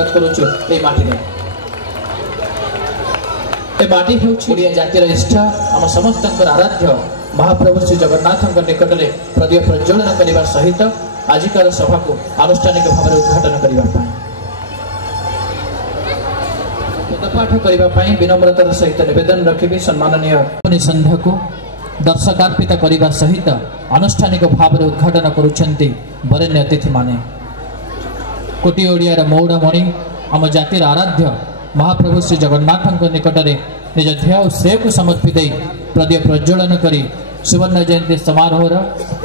स्वागत करुचु ए माटी रे ए माटी हेउछि ओडिया जातिर इष्ट हम समस्तंकर आराध्य महाप्रभु श्री जगन्नाथ निकट में प्रदीप प्रज्वलन करने सहित आजिकार सभा को आनुष्ठानिक भाव में उद्घाटन करने पदपाठ करने विनम्रतार सहित निवेदन रखी सम्माननीय संध्या को दर्शकार्पित करने सहित आनुष्ठानिक भाव में उद्घाटन करुछन्ति वरेण्य अतिथि माने कोटी ओडियार मौड़मणि आम जातिर आराध्य महाप्रभु श्री जगन्नाथ निकट में निज ध्येय और श्रेय को समर्पित प्रदीप प्रज्वलन करी सुवर्ण जयंती समारोह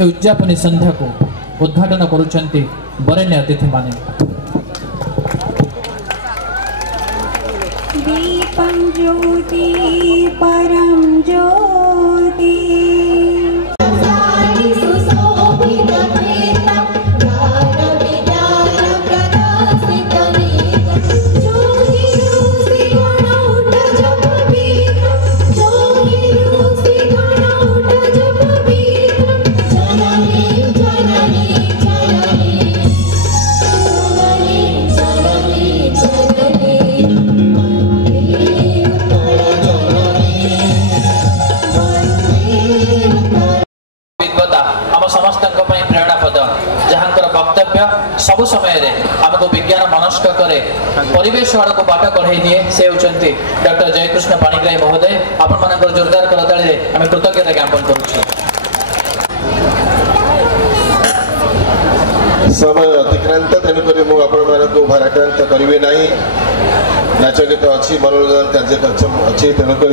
उद्यापनी संध्या को उद्घाटन करुछन्ति वरेण्य अतिथि माने दीपं ज्योति परम ज्योति सब समय रे हमको विज्ञान मनस्क करे परिवेश आड़ को बाट कढ़ाई निए से होचंती डॉक्टर जयकृष्ण पाणिग्राही महोदय आपण मानकर जोरदार करताली रे हम कृतज्ञता ज्ञापन करूछु। समय अतिक्रांत तेणुक आपण मानक भाराक्रांत करिवे नाही नाच गीत अच्छी मनोरंजन कार्यक्रम अच्छी तेणुक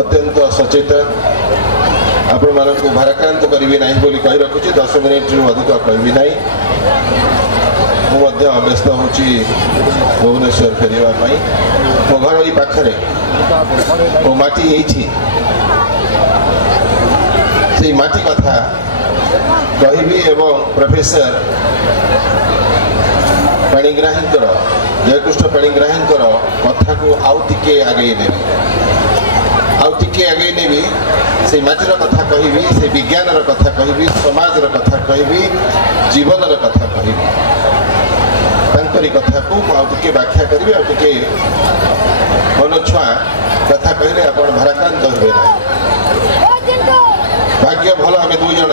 अत्यंत सचेतन आपण मानक भाराक्रांत करिवे नाही बोली कहि रखुछि 10 मिनिट रु अधिक कहिबी नाही मु व्यस्त होची भुवनेश्वर फेरिया मो घर ये पाखरे मो माटी से माटी कथा कहबी एवं प्रोफेसर पाणिग्राही जयकृष्ण पाणिग्राही कथा को आउ टिके आगे नेबी से माटीर कथा कहबी से विज्ञान कथा कहबी समाज कथा कहबी जीवन कथा कहबी तांकरी कथा को आउटे व्याख्या करी आउटे मन छुआ कथा कहले आपण भाराक्रांत हेबे ना भाग्य भल आम दुई जन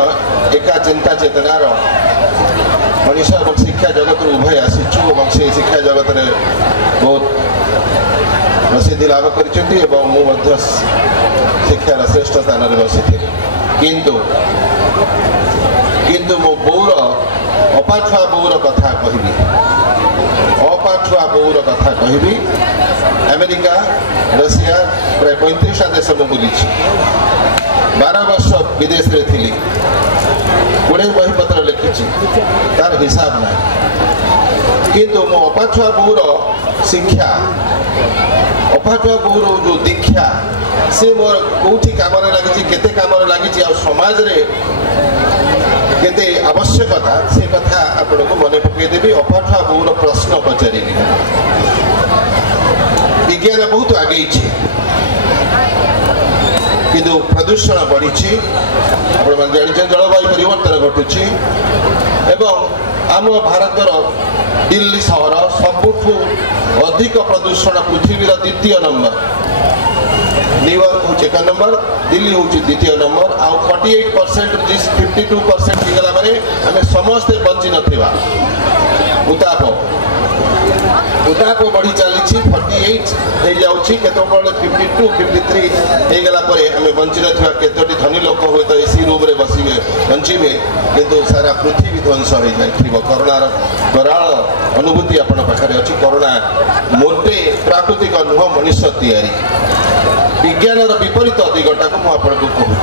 एका चिंता चेतनार मनीष और शिक्षा जगत उभय आसीचु और से शिक्षा जगत में बहुत प्रसिद्धि लाभ कर शिक्षार श्रेष्ठ स्थान में बसी किंतु मो बौर अपाठुआ बौर कथा कहबी अपाठुआ बौर कथा कहबी अमेरिका रशिया प्राय 35 देश में बुली 12 वर्ष विदेश रे थी 20 बही पत्र लिखी तार हिसाब ना किंतु मो अपाठुआ बौर शिक्षा अपाठुआ बौर जो दीक्षा से मोर कौटी काम लगी केते काम लगी समाज रे केते आवश्यकता से कथा आपण को मन पकईदेवी अपाठुआ बौर प्रश्न पचारि विज्ञान बहुत आगे किंतु प्रदूषण बढ़ी जलवायु परिवर्तन घटुची एवं आम भारतर दिल्ली सहर सबुठ अधिक प्रदूषण पृथ्वीर द्वितीय नंबर न्यूयॉर्क हूँ 1 नंबर दिल्ली हूँ 2 नंबर आउ 48% 52% होगा माने आम समस्ते बंची नथिबा उताप बढ़ी चली 48 हो जाऊँगी केतबले 52 53 होगला आम बंची ना केतोटी धनी लोक हुए तो एसी रूम रे बसवे बंचे किंतु सारा पृथ्वी ध्वंस हो जाए करोनार कराल अनुभूति आपण पाखे अच्छी करोना मोटे प्राकृतिक नुह मनुष्य तैयारी विज्ञान विपरीत दिगटा को मुझे कहूँ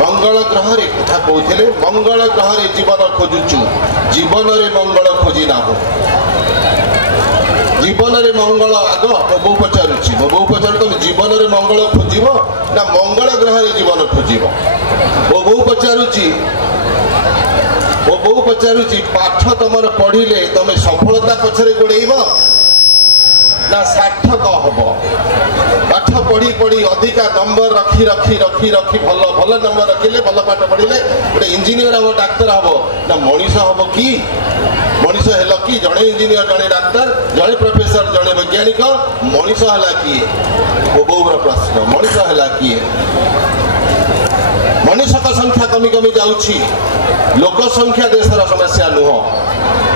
मंगल ग्रह कथा कहते मंगल ग्रह जीवन खोजुचु जीवन में मंगल खोजी ना हो जीवन में मंगल आग मो बो पचारुची मो बो पचार तुम जीवन में मंगल खोज ना मंगल ग्रह जीवन खोज मो बो पचारुची पाठ तुम पढ़िले तुम सफलता पछरे गोड़ेब ना सार्थक हम पाठ पढ़ी पढ़ी अधिका नंबर रखी रखी रखी रखी भल भल नंबर रखिले भल पाठ पढ़िले गोटे इंजीनियर हम डाक्तर हम ना मनीष हम कि मनीष है कि जड़े इंजीनियर जड़े डाक्तर जड़े प्रोफेसर जड़े वैज्ञानिक मनीष है किए वो बोर प्रश्न मनीष है किए मनीष संख्या कमी कमी जाऊँगी लोक संख्या देशर समस्या नुह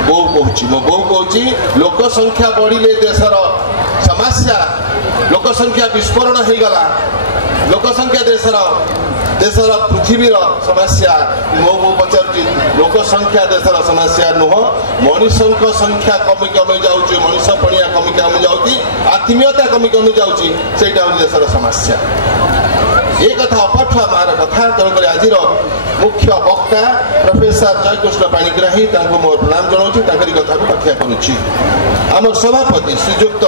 बो कहूँ मो बो कहूँ लोक संख्या बढ़िले देशर समस्या लोक संख्या विस्फोरण हो गला लोक संख्या देशर पृथ्वीर समस्या मो बो पचार लोक संख्या देशर समस्या नुह मनीष संख्या कमी कमी जाऊँगी मनीष पणिया कमी कमी जाऊँगी आत्मीयता कमी कमी जाऊँगी से देशर समस्या ये कथा अपठुआ मार कथा तेणुक आज मुख्य वक्ता प्रोफेसर जयकृष्ण पाणिग्राही मोर प्रणाम जनाऊँ कथा को व्याख्या करुच्ची आम सभापति श्रीजुक्त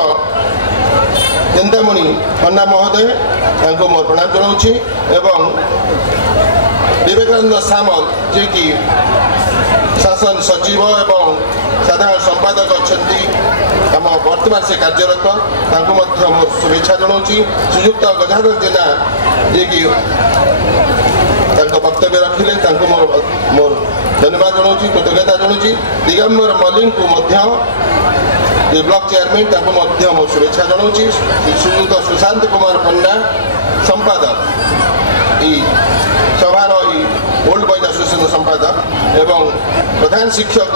चिंतामणि खन्ना महोदय मोर प्रणाम जनाऊँ विवेकानंद सामल जी की शासन सचिव एवं साधारण संपादक अच्छा वर्तमान से कार्यरत शुभेच्छा जनाऊँ श्रीजुक्त गजाधर जेना जी की वक्तव्य रखिले मोर धन्यवाद जनाऊँ कृतज्ञता जनाऊँ दिगंबर मल्लिक को ब्लॉक चेयरमैन मोर शुभेच्छा जनाऊँ श्रीजुक्त सुशांत कुमार पण्डा संपादक सभार ओल्ड बॉयज एसोसिएशन संपादक एवं प्रधान शिक्षक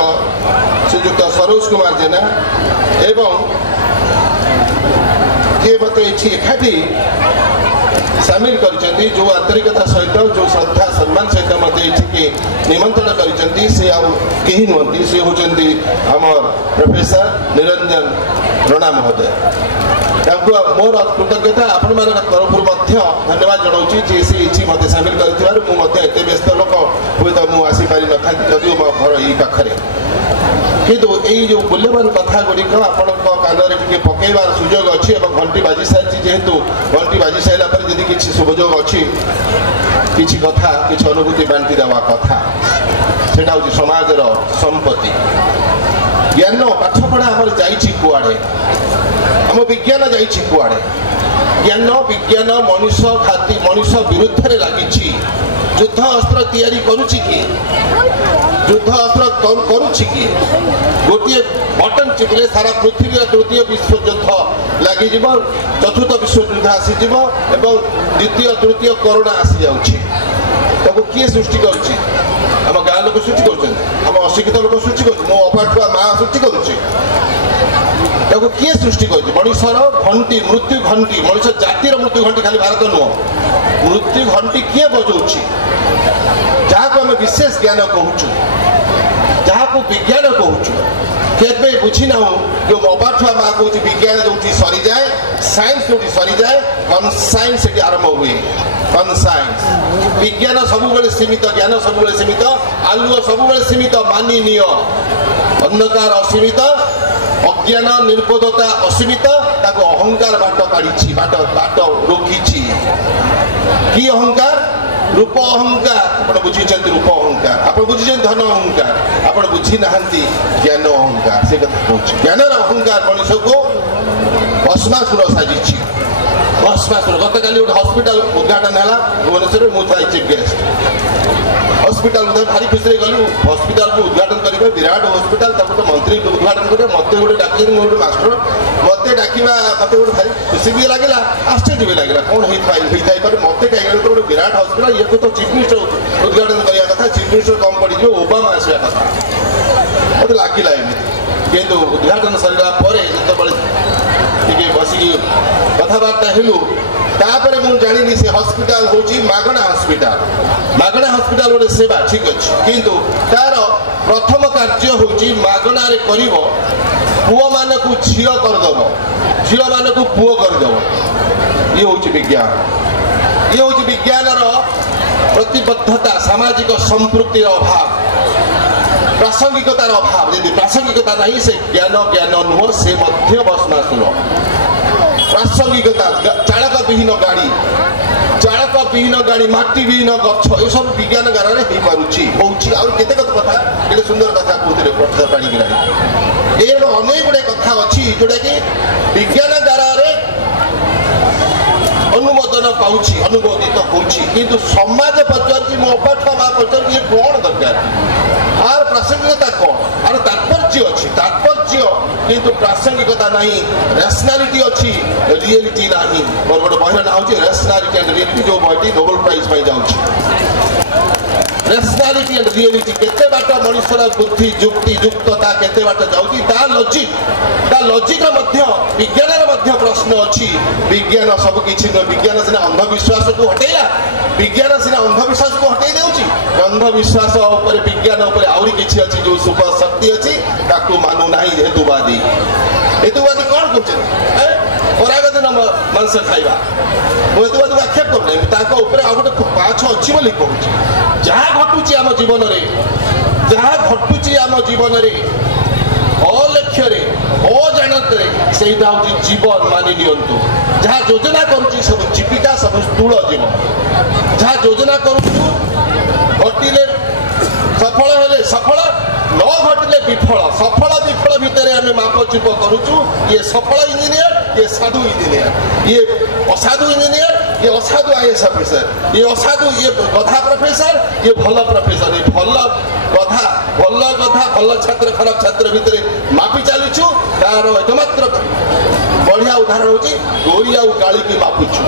श्रीजुक्त सरोज कुमार जेना एवं ये मत एकाठी सामिल करछंती जो आंतरिकता सहित जो श्रद्धा सम्मान सहित मत ये निमंत्रण करछंती से कहीं नुहति से होचंती हमर प्रोफेसर निरंजन रणा महोदय मोर कृतज्ञता आपण मान तरफ धन्यवाद जनाऊँ जे से मत सामिल करते व्यस्त लोक हुए तो मुझे आसीपारी न था जदिव मो घर यही पाखे किंतु यही जो मूल्यवान कथा गुड़िक आपण कान में पकईबार सुजोग अच्छी घंटी बाजी सारी जेहेतु घंटी बाजी सारापर जदि किसी सुजोग अच्छी किसी कथा किसी अनुभूति बांटी देवा कथा से समाजर संपत्ति ज्ञान पाठपढ़ा आम जाड़े आम विज्ञान जाड़े ज्ञान विज्ञान मनुष्य खाती मनुष्य विरुद्ध में लगी युद्ध अस्त्र तैयारी करुच्ची किए युद्ध अस्त्र करुच्ची किए गोटे बटन चिपिले सारा पृथ्वी तृतीय विश्वयुद्ध लगी चतुर्थ विश्वयुद्ध आसीज एवं द्वितीय तृतीय कोरोना आसी जाऊँ किए सृष्टि करुच्ची आम गाँ लोक सृष्टि कर अशिक्षित लोक सृष्टि कर अपाठुआ माँ सृष्टि करुच्ची किए सृष्टि कर मनुष्यर घंटी मृत्यु घंटी मनुष्य जातिर मृत्यु घंटी खाली भारत नुह मृत्यु घंटी किए बजाऊँच जहाँ आम विशेष ज्ञान कहूँ जहाँ विज्ञान कहूँ केबे बुझीना जो अपाठुआ माँ कौन विज्ञान जो सरी जाए साइंस जो सरी जाए अनसाइंस से आरंभ हुए अनसाइंस विज्ञान सब सीमित ज्ञान सब सीमित आलुओ सब सीमित मानी निय अंधकार असीमित अज्ञान निर्बोधता असीमित ताको अहंकार बाट काढ़ी बाट रोकी कि अहंकार रूप अहंकार आप बुझी रूप अहंकार आप बुझी धन अहंकार आप बुझी ना ज्ञान अहंकार से कथा कहूँ ज्ञान अहंकार मनुष्य को भस्मासुर साजी भस्मासुर गत काली गोटे हस्पिटाल उद्घाटन है भुवनेश्वर मुझे चीफ गेस्ट हस्पिटाल भारी खुशी गलु हस्पिटाल को उद्घाटन करेंगे विराट हस्पिटाल तो मंत्री उद्घाटन करेंगे मत गोटे डाक गोटे मास्टर मत डाकवा मत गोटे भारी खुशी भी लगे आश्चर्य भी लगे कौन होता है मत कहीं तो गोटे विराट हस्पिटाल ये तो चीफ मिनिस्टर उद्घाटन करने कथा चीफ मिनिस्टर कम पड़ ओबामा आसवा कथा मत लगे एमती कितु उद्घाटन सरला जो बसिक कथबार्ता हेलु तापर मुझे जानी से हस्पिटाल हूँ मागणा हस्पिटाल गोटे सेवा ठीक अच्छे किंतु तार प्रथम कार्य हूँ मागणा पुओ मान को झी करदेव झील मान को पुओ करदेव ये हूँ विज्ञान ये हूँ विज्ञान प्रतिबद्धता सामाजिक संपृक्तिर अभाव प्रासंगिकतार अभाव यदि प्रासंगिकता नहीं से ज्ञान ज्ञान नुह से भस्मासुर प्रासंगिकता चालक विहीन गाड़ी माटी विहीन गछ ये सब विज्ञान गार में हो पारुची होते कथा ये सुंदर कथा कहते प्रोफेसर पाणिग्राही ये अनेक गुड़े कथा अच्छी जोटा कि विज्ञान गार अनुमोदन पाँच अनुमोदित होती समाज पचार मो अपाठुआ माँ पचार ये कौन दरकार आर प्रासंगिकता कौन आर तात्पर्य तात्पर्य अच्छी तात्पर्य किंतु प्रासंगिकता नहीं रैशनैलिटी अच्छी रियलिटी नहीं मोर गोटे बहिर ना हूँ रैशनैलिटी एंड रियलिटी जो बहटी नोबेल प्राइज पाई जाऊँ रैशनैलिटी एंड रियलिटी केते बाट मनुष्यर बुद्धि युक्ति युक्तता केते बाट जाउची ता लॉजिक मध्य विज्ञान मध्य प्रश्न अच्छी विज्ञान सब किछि न विज्ञान सिना अंधविश्वास को हटेला विज्ञान सिना अंधविश्वास को हटेई देउची अंधविश्वास ऊपर विज्ञान ऊपर आउरी किछि अछि जो सुपर शक्ति अछि ताकू मानु नाही हेतुवादी कौन कहते परागत मांस खाइबा हेतुवादी आक्षेप कर ताको ऊपर आ गोटे पाछ अछि बोली कहूची जहाँ घटुची आम जीवन में जहाँ घटुची आम जीवन में अलेख्य अजाणत से जीवन मानि नियंतु जहाँ योजना करुच्ची सब जीविका सब स्थूल जीवन जहाँ योजना करुचु घटिले सफल हेले सफल न घटिले विफल सफल विफल भितर आम मापचुप करुचु ये सफल इंजीनियर ये साधु इंजीनियर ये असाधु इंजीनियर ये असाधु आईएएस ऑफिसर ये असाधु ये गधा प्रोफेसर ये भल प्रोफेसर ये भल गधा भल छात्र खराब छात्र भितर मापी चलीचु तार एकमात्र बढ़िया उदाहरण होची गोरी आउ काली की मापुचु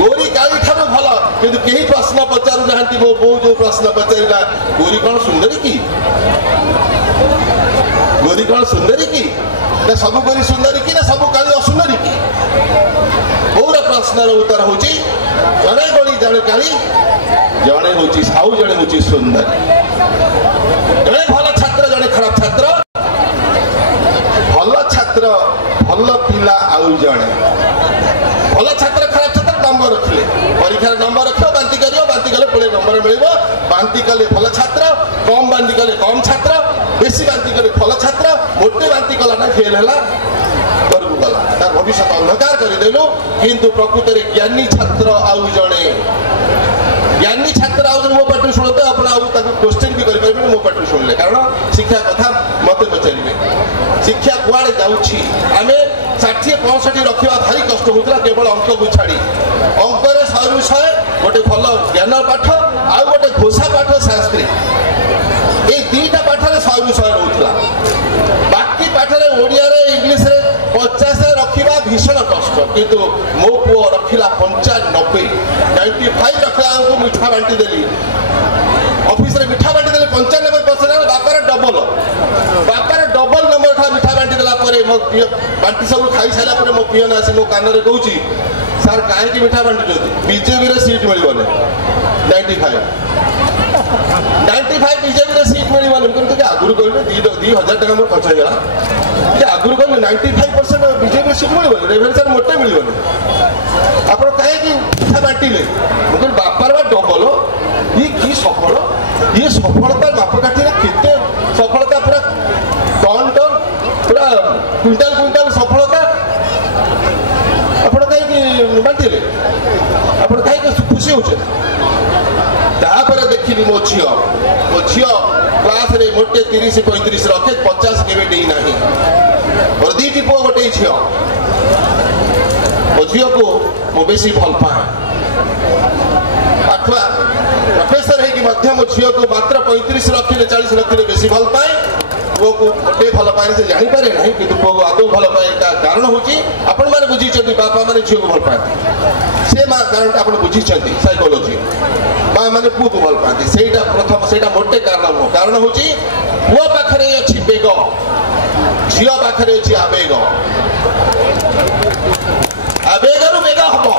गोरी काली ठाରୁ भल किंतु केही प्रश्न पचारु नाहंती मो बो जो प्रश्न पचारिला गोरी कौन सुंदरी की गोरी कौन सुंदरी की ना सब गोरी सुंदरी की ना सब काली असुंदरी की पूरा प्रश्न उत्तर होची जड़े गोरी जड़े काली जड़े होची साउ जड़े होची सुंदर जड़े भल छात्र जड़े खराब छात्र भल छात्र भल पिला आउ जड़े भल छात्र खराब छात्र नंबर रखिले परीक्षा नंबर रख बांति कले पुणे नंबर मिल बांति कले भल छात्र कम बांति कले कम छात्र बेसी बांति कले भल छात्र मोटे बांति कला ना फेल है तार भविष्य अंधकार करदेलु किंतु प्रकृत में ज्ञानी छात्र आउ जड़े ज्ञानी छात्र आउ मो पाटू शुणते आप क्वेश्चन भी करेंगे मो पाटू शुणिले कारण शिक्षा कथा मत पचारे शिक्षा कुआड़े जाऊँगी आम 60-65 रखा भारी कष्ट होता केवल अंक को छाड़ी अंकर 100 गोटे भल ज्ञान पाठ आउ गोटे घोषा पाठ संस्कृत ये दुईटा पाठर 100 रोला बाकी पाठर ओडिया इंग्लीश 50 रखा भीषण कष्ट किंतु मो पुओ रखिला 95 रखला को मिठा बांटी देली ऑफिस रे मिठा बांटी देले 95% बापार डबल नंबर था मिठा बांटी देला परे मो बांटी सब खाई सारा परे मो पियन आसी मो कान रे कहूची सर काहे मिठा बांटी देती बीजेपी रे सीट मिलबने 95 बीजेपी रे सीट मिलबने किंतु आगुरु कहले 2000 टका मोर खर्च हो गला आगुरु कहले 95% बीजेपी सीट मिलबने रेवेन्यू मोटे मिलबने आपण काहे की मिठा बांटीले मुझे बापार बा डबल ये की सफल ये सफलता मापकाठी केते सफलता पूरा टन पूरा क्विंटाल सफलता आपण कहीं बांटिले आपण कहीं खुशी होचे तापर देखिली मो झियो क्लास रे मोटे 30-35 रखे 50 केवे देई नाही और दीटी पो गोटे झियो मो झियो को मो बेसी भल पाए अथवा प्रोफेसर है कि मध्य मो झियो को मात्र 35 रखिले 40 रखिले बेसी भल पाए पुओ को गोटे भल पाए से जानी पारे नहीं किंतु पुओ को आदौ भल पाए का कारण होची आपण माने बुझी चंदी बापा माने झियो को भल पाए से मा कारण आपण बुझी चंदी साइकोलॉजी बा माने पुओ को भल पाए सेटा प्रथम सेटा मोटे कारण होची पुओ पाखरे अछि बेग झियो पाखरे अछि आवेग आवेगरु बेग हबो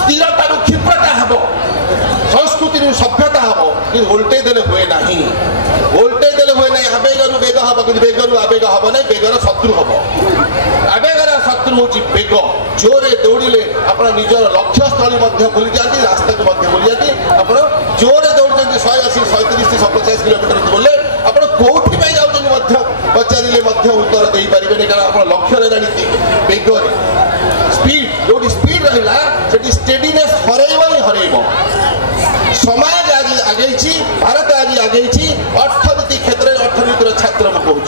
स्थिरता क्षिप्रता हम संस्कृति सभ्यता हम कि उल्टे देले हुए नहीं आवेगर बेग हम कि बेगर आवेग हम ना बेगर शत्रु हम आवेगर शत्रु हूँ बेग जोरे दौड़े आप निजर लक्ष्य स्थली भूली जाती रास्ता को भूली जाती आप जोरे दौड़ 180-130-150 किलोमीटर बोले आप कौटी जाऊँच पचारे उत्तर दे पारे कारण आप लक्ष्य बेगर स्पीड जो स्पीड रहा से स्टेडीनेस हरैब समाज आज आगे भारत आज आगे अर्थनीति क्षेत्र में अर्थनीतिर छात्र कहूँ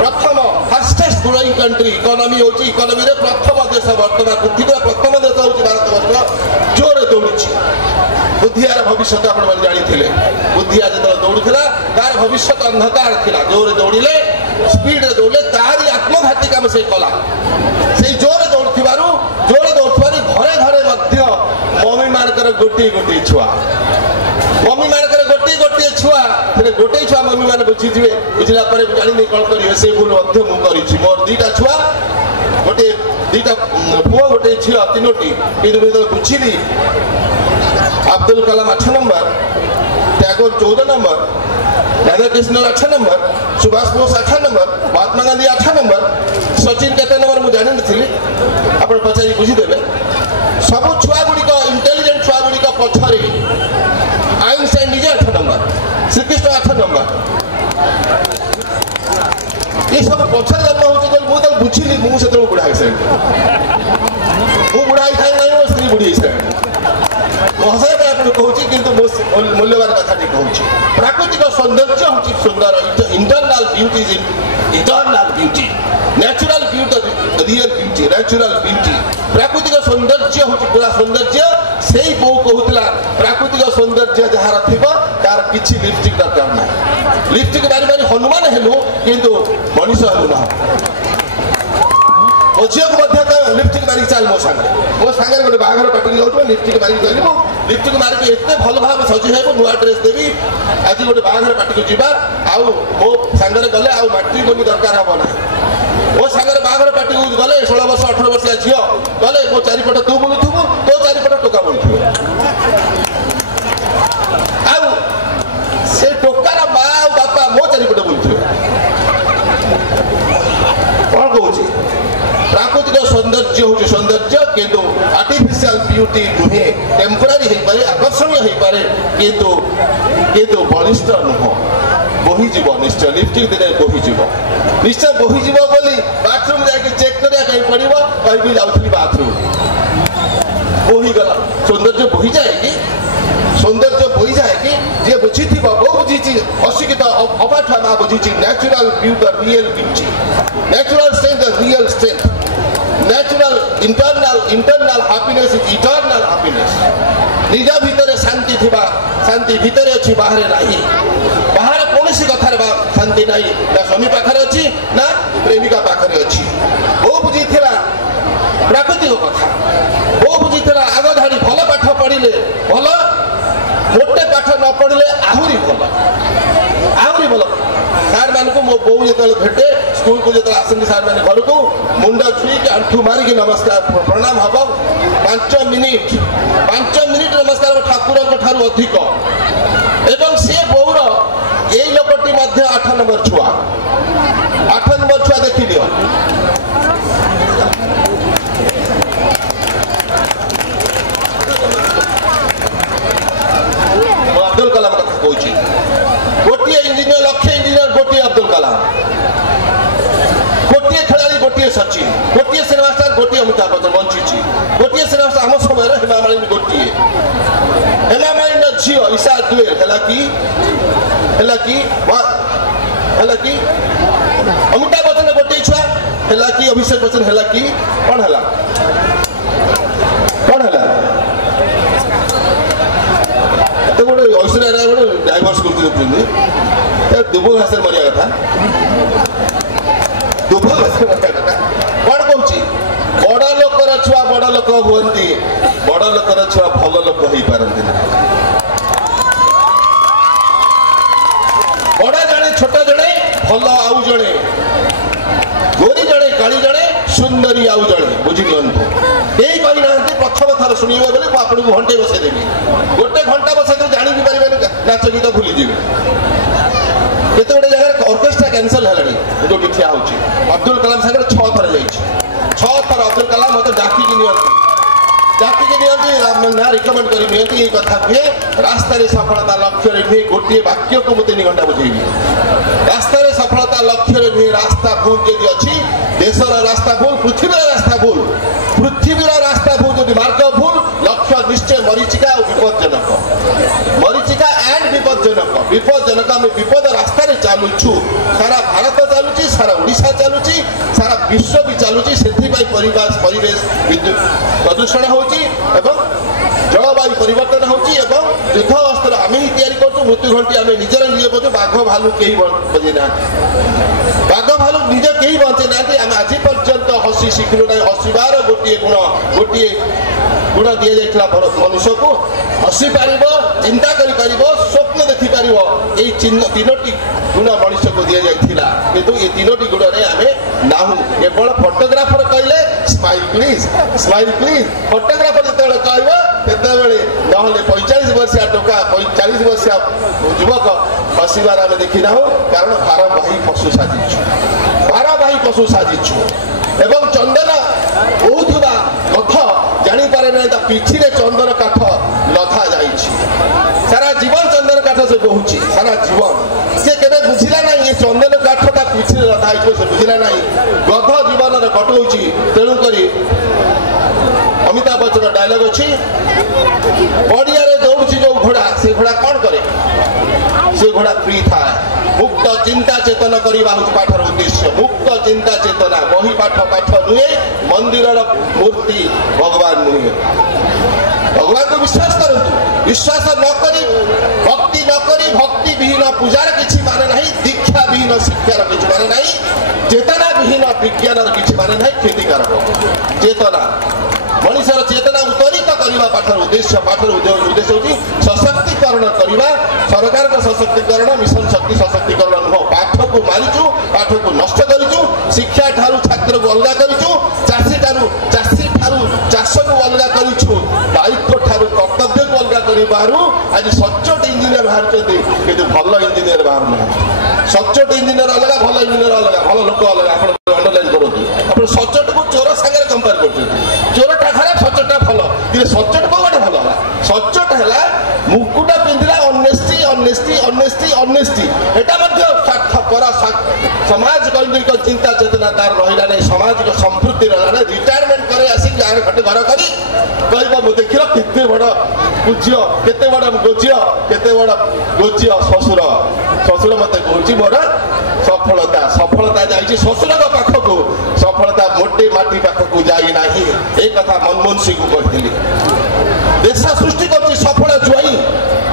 प्रथम फास्टेस्ट ग्रोइंग कंट्री इकोनॉमी होची इकोनॉमी रे प्रथम देश वर्तमान पृथ्वी प्रथम देश होची भारत वर्ष जोर दौड़ी बुद्धियार भविष्य आपण जानी बुद्धिया जो दौड़ा तार भविष्य अंधकार था जोर दौड़े स्पीड दौड़े तारी आत्मघाती काम से कला से जोर दौड़ घरे घरे मम्मी मानकर गोटे गोटे छुआ मम्मी मानकर गोटे गोटे छुआ गोटे छुआ मम्मी मैंने बुझीजे बुझला जानी कौन करेंगे से भूल मोर दीटा छुआ गोटे दीटा पुओ गोटे झी तीनोटी कि बुझी Abdul Kalam 8 number Tagore 14 number Radha Krishna 8 number Subhash Bose 8 number Mahatma Gandhi 8 number Sachin केते नंबर मुझे जानी नी आप पचारि बुझीदे सब छुआ गुड़िक इंटेलिजेंट छुआ गुड़िक पछरे आइनस्टाइन निजे 8 नंबर श्रीकृष्ण 8 नंबर ये सब पछरे जन्म हो बुझिली मुझे बुढ़ा मु बुढ़ा थाई ना स्त्री बुढ़ी हसाई कहूँ कि मूल्यवान कथा कहूँ प्राकृतिक सौंदर्य हूँ सुंदर internal beauty eternal beauty natural beauty real beauty natural beauty प्राकृतिक सौंदर्य हूँ पूरा सौंदर्य से बो कहूला प्राकृतिक सौंदर्य जार थी तार किसी लिपस्टिक दरकार ना लिपस्टिक मारी मारी हनुमान हेलु किंतु मनीष हेलु ना झील को लिपस्टिक मारिक चल मो सागर गोटे बाहर पार्टी जाऊँ लिपस्टिक मारिक चलू लिपस्टिक मारिक एत भल भाव सजी है नुआ ड्रेस देवी आज गोटे बाहर पार्टी को जीवा आउ मो सागर गले आउ मैट्रिक बोली दरकार हम ना मो सागर बाहर पार्टी को गले 16 वर्ष 18 वर्ष झील गले मो चारिपट तू बुलुथु तो चारिपट टोका बुलुथु आउ से टोकार माँ आ बापा मो चारिपट बुलुथु कौन कहूँ प्राकृतिक सौंदर्य हूँ सौंदर्य किंतु आर्टिफिशियल ब्यूटी नुहे टेम्पोरारी हो पारे आकर्षणीय हो पारे किंतु बलिष्ठ नुह बोहीज निश्चय लिपस्टिक दिन बोहीज निश्चय बोहीज बोली बाथरूम जाके चेक करा कहीं पड़ो कहीं जाऊँ बाथरूम बोहीगला सौंदर्य बोही जाए कि सौंदर्य बोही जाए कि जी बुझी बो बुझी अशिक्षित अपाठुआ माँ बुझी natural beauty real beauty natural strength real strength natural internal happiness is eternal happiness निज भितर शांति थिबा शांति भितर अच्छी बाहर नहीं बाहर कौन सी कथार शांति नहीं ना स्वामी पाखरे अच्छी ना प्रेमिका पाखरे अच्छी वो बुझी प्राकृतिक कथा वो बुझी आग धाड़ी भल पाठ पढ़िले भल गोटे पाठ न पढ़िले आहरी भल सार मान को मो बो जो भेटे स्कूल को जो आसती सार मैंने घर को मुंड छुईक आंठू मारिक नमस्कार प्रणाम हम 5 मिनिट नमस्कार ठाकुर ठार अधिक एवं सी बोर यही लोकटी 8 नंबर छुआ देखी दियो अब्दुल कलाम कथा कहूँ गोटे इंजीनियर लक्ष्य इंजीनियर गोटे अब्दुल कलाम गोटे खेलाड़ी गोटे सचिन गोटे सिनेमा स्टार गोटे अमिताभ बच्चन बंची गोटे सिनेमा स्टार आम समय हेमा मालिनी गोटे हेमा मालिनी झी ईशा दुए कि अमिताभ बच्चन गोटे छुआ है कि अभिषेक बच्चन है कि कौन है तो गोटे ऐश्वर्या राय गोटे डाइवर्स करते दुबो घास मरिया कथा दुबो घास मरिया कथा कौन कहूँ बड़ लोकर छुआ बड़ लोक हुए बड़ लोकर छुआ भल लोक हो पारती बड़ जड़े छोट जड़े भल आउ जड़े गोरी जड़े काली जड़े सुंदरी आउ जड़े बुझी दिंतु यही कही ना प्रथम थर शुणे बोले आपको घंटे बसईदेवी गोटे घंटा बसई जानी भी पारे नाच गीत भूलीजे केते गोटे जगह ऑर्केस्ट्रा कैंसल है जो ठिया हो अब्दुल कलाम सागर 6 थर जा अब्दुल कलाम मत डाकिकी नियंती ना रिकमेंड कर कथा कहे रास्ता सफलता लक्ष्य नुहे गोटे वाक्य को मुझे 3 घंटा बुझेबी रास्ता सफलता लक्ष्य नुहे रास्ता भूल जदि अच्छी देशर रास्ता भूल पृथ्वीर रास्ता भूल पृथ्वीर रास्ता भूल जदि मार्ग भूल लक्ष्य निश्चय मरीचिका और विपज्जनक मरीचिका एंड विपज्जनक आम विपद रास्ता चलुचु सारा भारत चलुची सारा ओडिशा चलुची सारा विश्व भी चलुची से परिवेश प्रदूषण होची एवं जलवायु जलवायु परिवर्तन होची एवं युद्ध अस्त्र आम ही तैयारी कर मृत्यु घंटी आम निजर निजे बचे बाघ भालू कहीं बचे ना बाघ भालू निज कहीं बचे ना आम आज पर्यंत हसी शिखलु ना हसबार गोटे गुण दि जाइए मनुष्य को हसी पार चिंता कर स्वप्न देखिपार यही तीनोटी गुण मनुष्य को दि जाइए किंतु ये तीनोटी गुण में आम नाहू केवल फोटोग्राफर कहले स्माइल प्लीज फोटोग्राफर जो कहते ना 45 वर्षिया टोका 40 वर्षिया युवक हसबार आम देखी ना कारण भारवाही पशु साजिଛୁ एवं चंदन बहुवा कथ जापारे ना पिठी चंदन काठ लथा जा सारा जीवन चंदन काठ से बहुची सारा जीवन से केवे बुझिला ना ये चंदन काठ ता पिठी लथा से बुझिला ना गध जीवन कटाऊँगी तेणुक अमिताभ बच्चन डायलॉग अच्छी पड़िया दौड़ी जो घोड़ा से घोड़ा कौन करे से घोड़ा फ्री था मुक्त चिंता चेतन करवा पाठर उद्देश्य मुक्त चिंता चेतना बही पाठ नुहे मंदिर मूर्ति भगवान नुहे भगवान को विश्वास करंतु विश्वास न करी भक्ति विहीन पूजार किसी माने नहीं दीक्षा विहीन शिक्षार किसी माने नहीं चेतना विहीन विज्ञान किसी माने नहीं क्षतिकारक चेतना मनुष्यर चेतना उत्तरित करने पाठर उद्देश्य होती सशक्तिकरण करने सरकार का सशक्तिकरण मिशन शक्ति सशक्तिकरण नुह पाठ को मारिचु पाठ को नष्ट करूँ शिक्षा ठारू छात्र को अलग करूँ चाषी ठारू चाष को अलग करूँ दायित्व ठारू कर्तव्य को अलग कर आज सचोट इंजीनियर बाहर कि भल इंजीनियर बाहर ना सचोट इंजीनियर अलग भल इंजीनियर अलग भल लोक अलग आप अंडरलाइन करूँ सचोट को चोर सागर कंपेयर कर चोरटा खराब सचोटा भल कि सचोट को गोटे भल है सचोट है मुकुटा पिंधिला अनेस्टी एटा समाज कौलिक चिंता चेतना तार रहा नहीं सामाजिक संपृक्ति रहा ना रिटायरमेंट करे आसिक घर करी कह देख केते बड़ पूज्य केते बड़ गोज्य ससुर मत कह मोर सफलता जाइए ससुर पाखक सफलता मोटे माटी पाखक जाना एक कथा मनमोहन सिंह को कहती देश सृष्टि कर सफल जुआई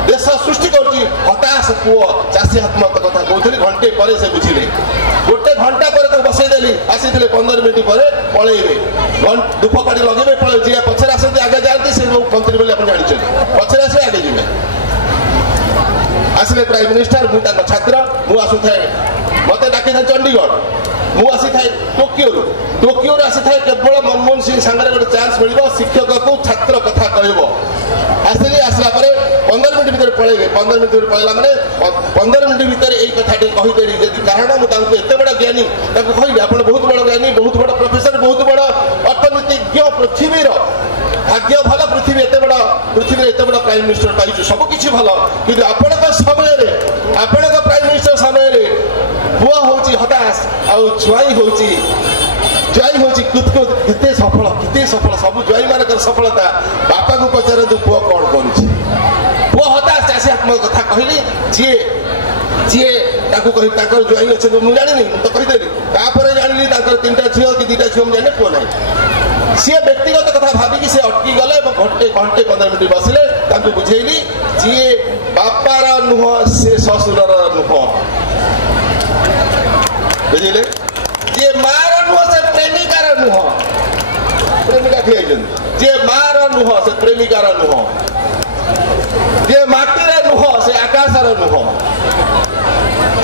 देश सृष्टि कर हताश पुओ चाषी आत्महत्या कथा कहते घंटे पर से बुझे गोटे घंटा पर बसईदेली आसी 15 मिनट पर पलैबे धूपकाठी लगे पलैब जी पचर आसते आगे जाती से मंत्री बोले जानते पचर आसे आगे जी आसिले प्राइम मिनिस्टर मुझे छात्र मुझे आसुए मत डाक चंडीगढ़ मुझे थाए टोकियो आसी थाए केवल मनमोहन सिंह सागर गोटे चान्स मिल शिक्षक को छात्र कथा कह आसिली आसला 15 मिनट भर पलैबे 15 मिनट पलैला मैंने 15 मिनट भर यही कथाटी कहीदेली यदि कारण मुझे एत बड़ा ज्ञानी कहली आप बहुत बड़ ज्ञानी बहुत बड़ प्रोफेसर बहुत बड़ अर्थनीतिज्ञ पृथ्वी भाग्य भल पृथ्वी एत बड़ पृथ्वी एत बड़ प्राइम मिनिस्टर पाई सबकि भल कि आपण प्राइम मिनिस्टर समय पुआ हूँ हताश आुआई हूँ केते सफल सब जुआई मान सफलता बापा को पचार पुआ कौन कर हताश चाषी आत्महत्या कथा कहली जी जुआई अच्छे मुझे जानी तो कहीदेली जानी 3टा झील कि 2टा झील मुझे पुआ ना सी व्यक्तिगत कथा भाविकी से अटकी गले घंटे 15 मिनट बसिले बुझेली जी बापार नुह से ससुर नुह बुझे जी मार नुह से प्रेमिकार नुह प्रेमिका ठिक जी मार नुह से प्रेमिकार नुह जी माटीर नुह से आकाशर नुह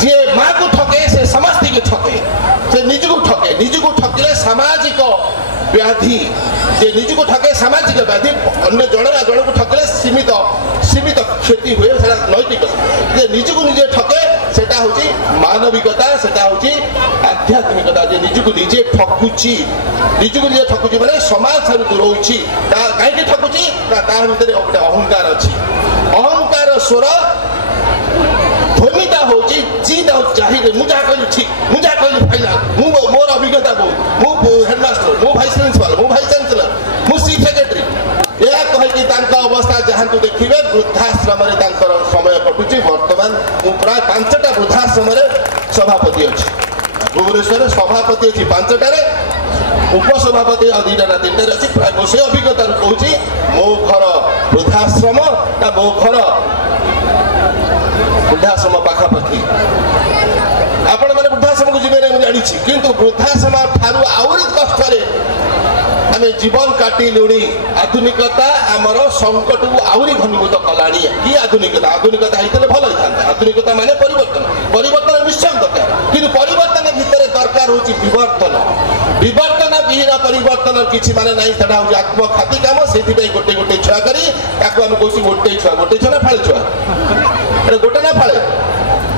जी माँ को ठके से समस्त की ठके से निज को ठकिले सामाजिक व्याधि जे निज को ठके सामाजिक व्याधि अन्य जन को ठकले सीमित क्षति हुए नैतिक जे निज को निजे ठके सेटा होची मानविकता सेटा होची आध्यात्मिकता जे निज को निजे ठकुची माने समाज ठारू दूर होची कहीं ठकुची तार भीतर गोटे अहंकार अच्छी अहंकार स्वर ध्वनिता होची जीत चाहिए मुझे कहली ठीक मुझे कहली फाइनाल मोर अभिज्ञता बहुत मु हेडमास्टर मु भाइस प्रिंसिपाल मु भाइस चांसलर मु चीफ सेक्रेटरी यह कहीकि अवस्था जहाँ देखिए वृद्धाश्रम समय कटुची बर्तमान प्राय 5टा वृद्धाश्रम सभापति अच्छी भुवनेश्वर सभापति अच्छी 5टार उपसभापति 2टा ना 3टार अच्छी प्राय से अभिज्ञता कहूँ मो घर वृद्धाश्रम ମୋ ଘର ବୃଦ୍ଧାଶ୍ରମ ପାଖାପାଖି। ଆପଣମାନେ ବୃଦ୍ଧାଶ୍ରମକୁ ଯିବେ ନାହିଁ ମୁଁ ଜାଣିଛି, କିନ୍ତୁ ବୃଦ୍ଧାଶ୍ରମ ଠାରୁ ଆହୁରି କଷ୍ଟରେ ଆମେ ଜୀବନ କାଟିଲୁଣି। ଆଧୁନିକତା ଆମର ସଙ୍କଟକୁ ଆହୁରି ଘନୀଭୂତ କଲାଣି। କି ଆଧୁନିକତା? ଆଧୁନିକତା ହେଇଥିଲେ ଭଲ ହେଇଥାନ୍ତା। ଆଧୁନିକତା ମାନେ ପରିବର୍ତ୍ତନ। ପରିବର୍ତ୍ତନ ନିଶ୍ଚୟ ଦରକାର, କିନ୍ତୁ ପରିବର୍ତ୍ତନ ଭିତରେ ଦରକାର ହେଉଛି ବିବର୍ତ୍ତନ। ବିବର୍ତ୍ତନ ବିହୀନ ପରିବର୍ତ୍ତନ କିଛି ମାନେ ନାହିଁ। ସେଟା ହେଉଛି ଆତ୍ମଘାତୀ କାମ। ସେଇଥିପାଇଁ ଗୋଟେ ଗୋଟେ ଛୁଆ କରି ତାକୁ ଆମେ କହୁଛୁ ଗୋଟେ ଛୁଆ ନା ଫାଳେ ଛୁଆ? ଗୋଟେ ନା ଫାଳେ?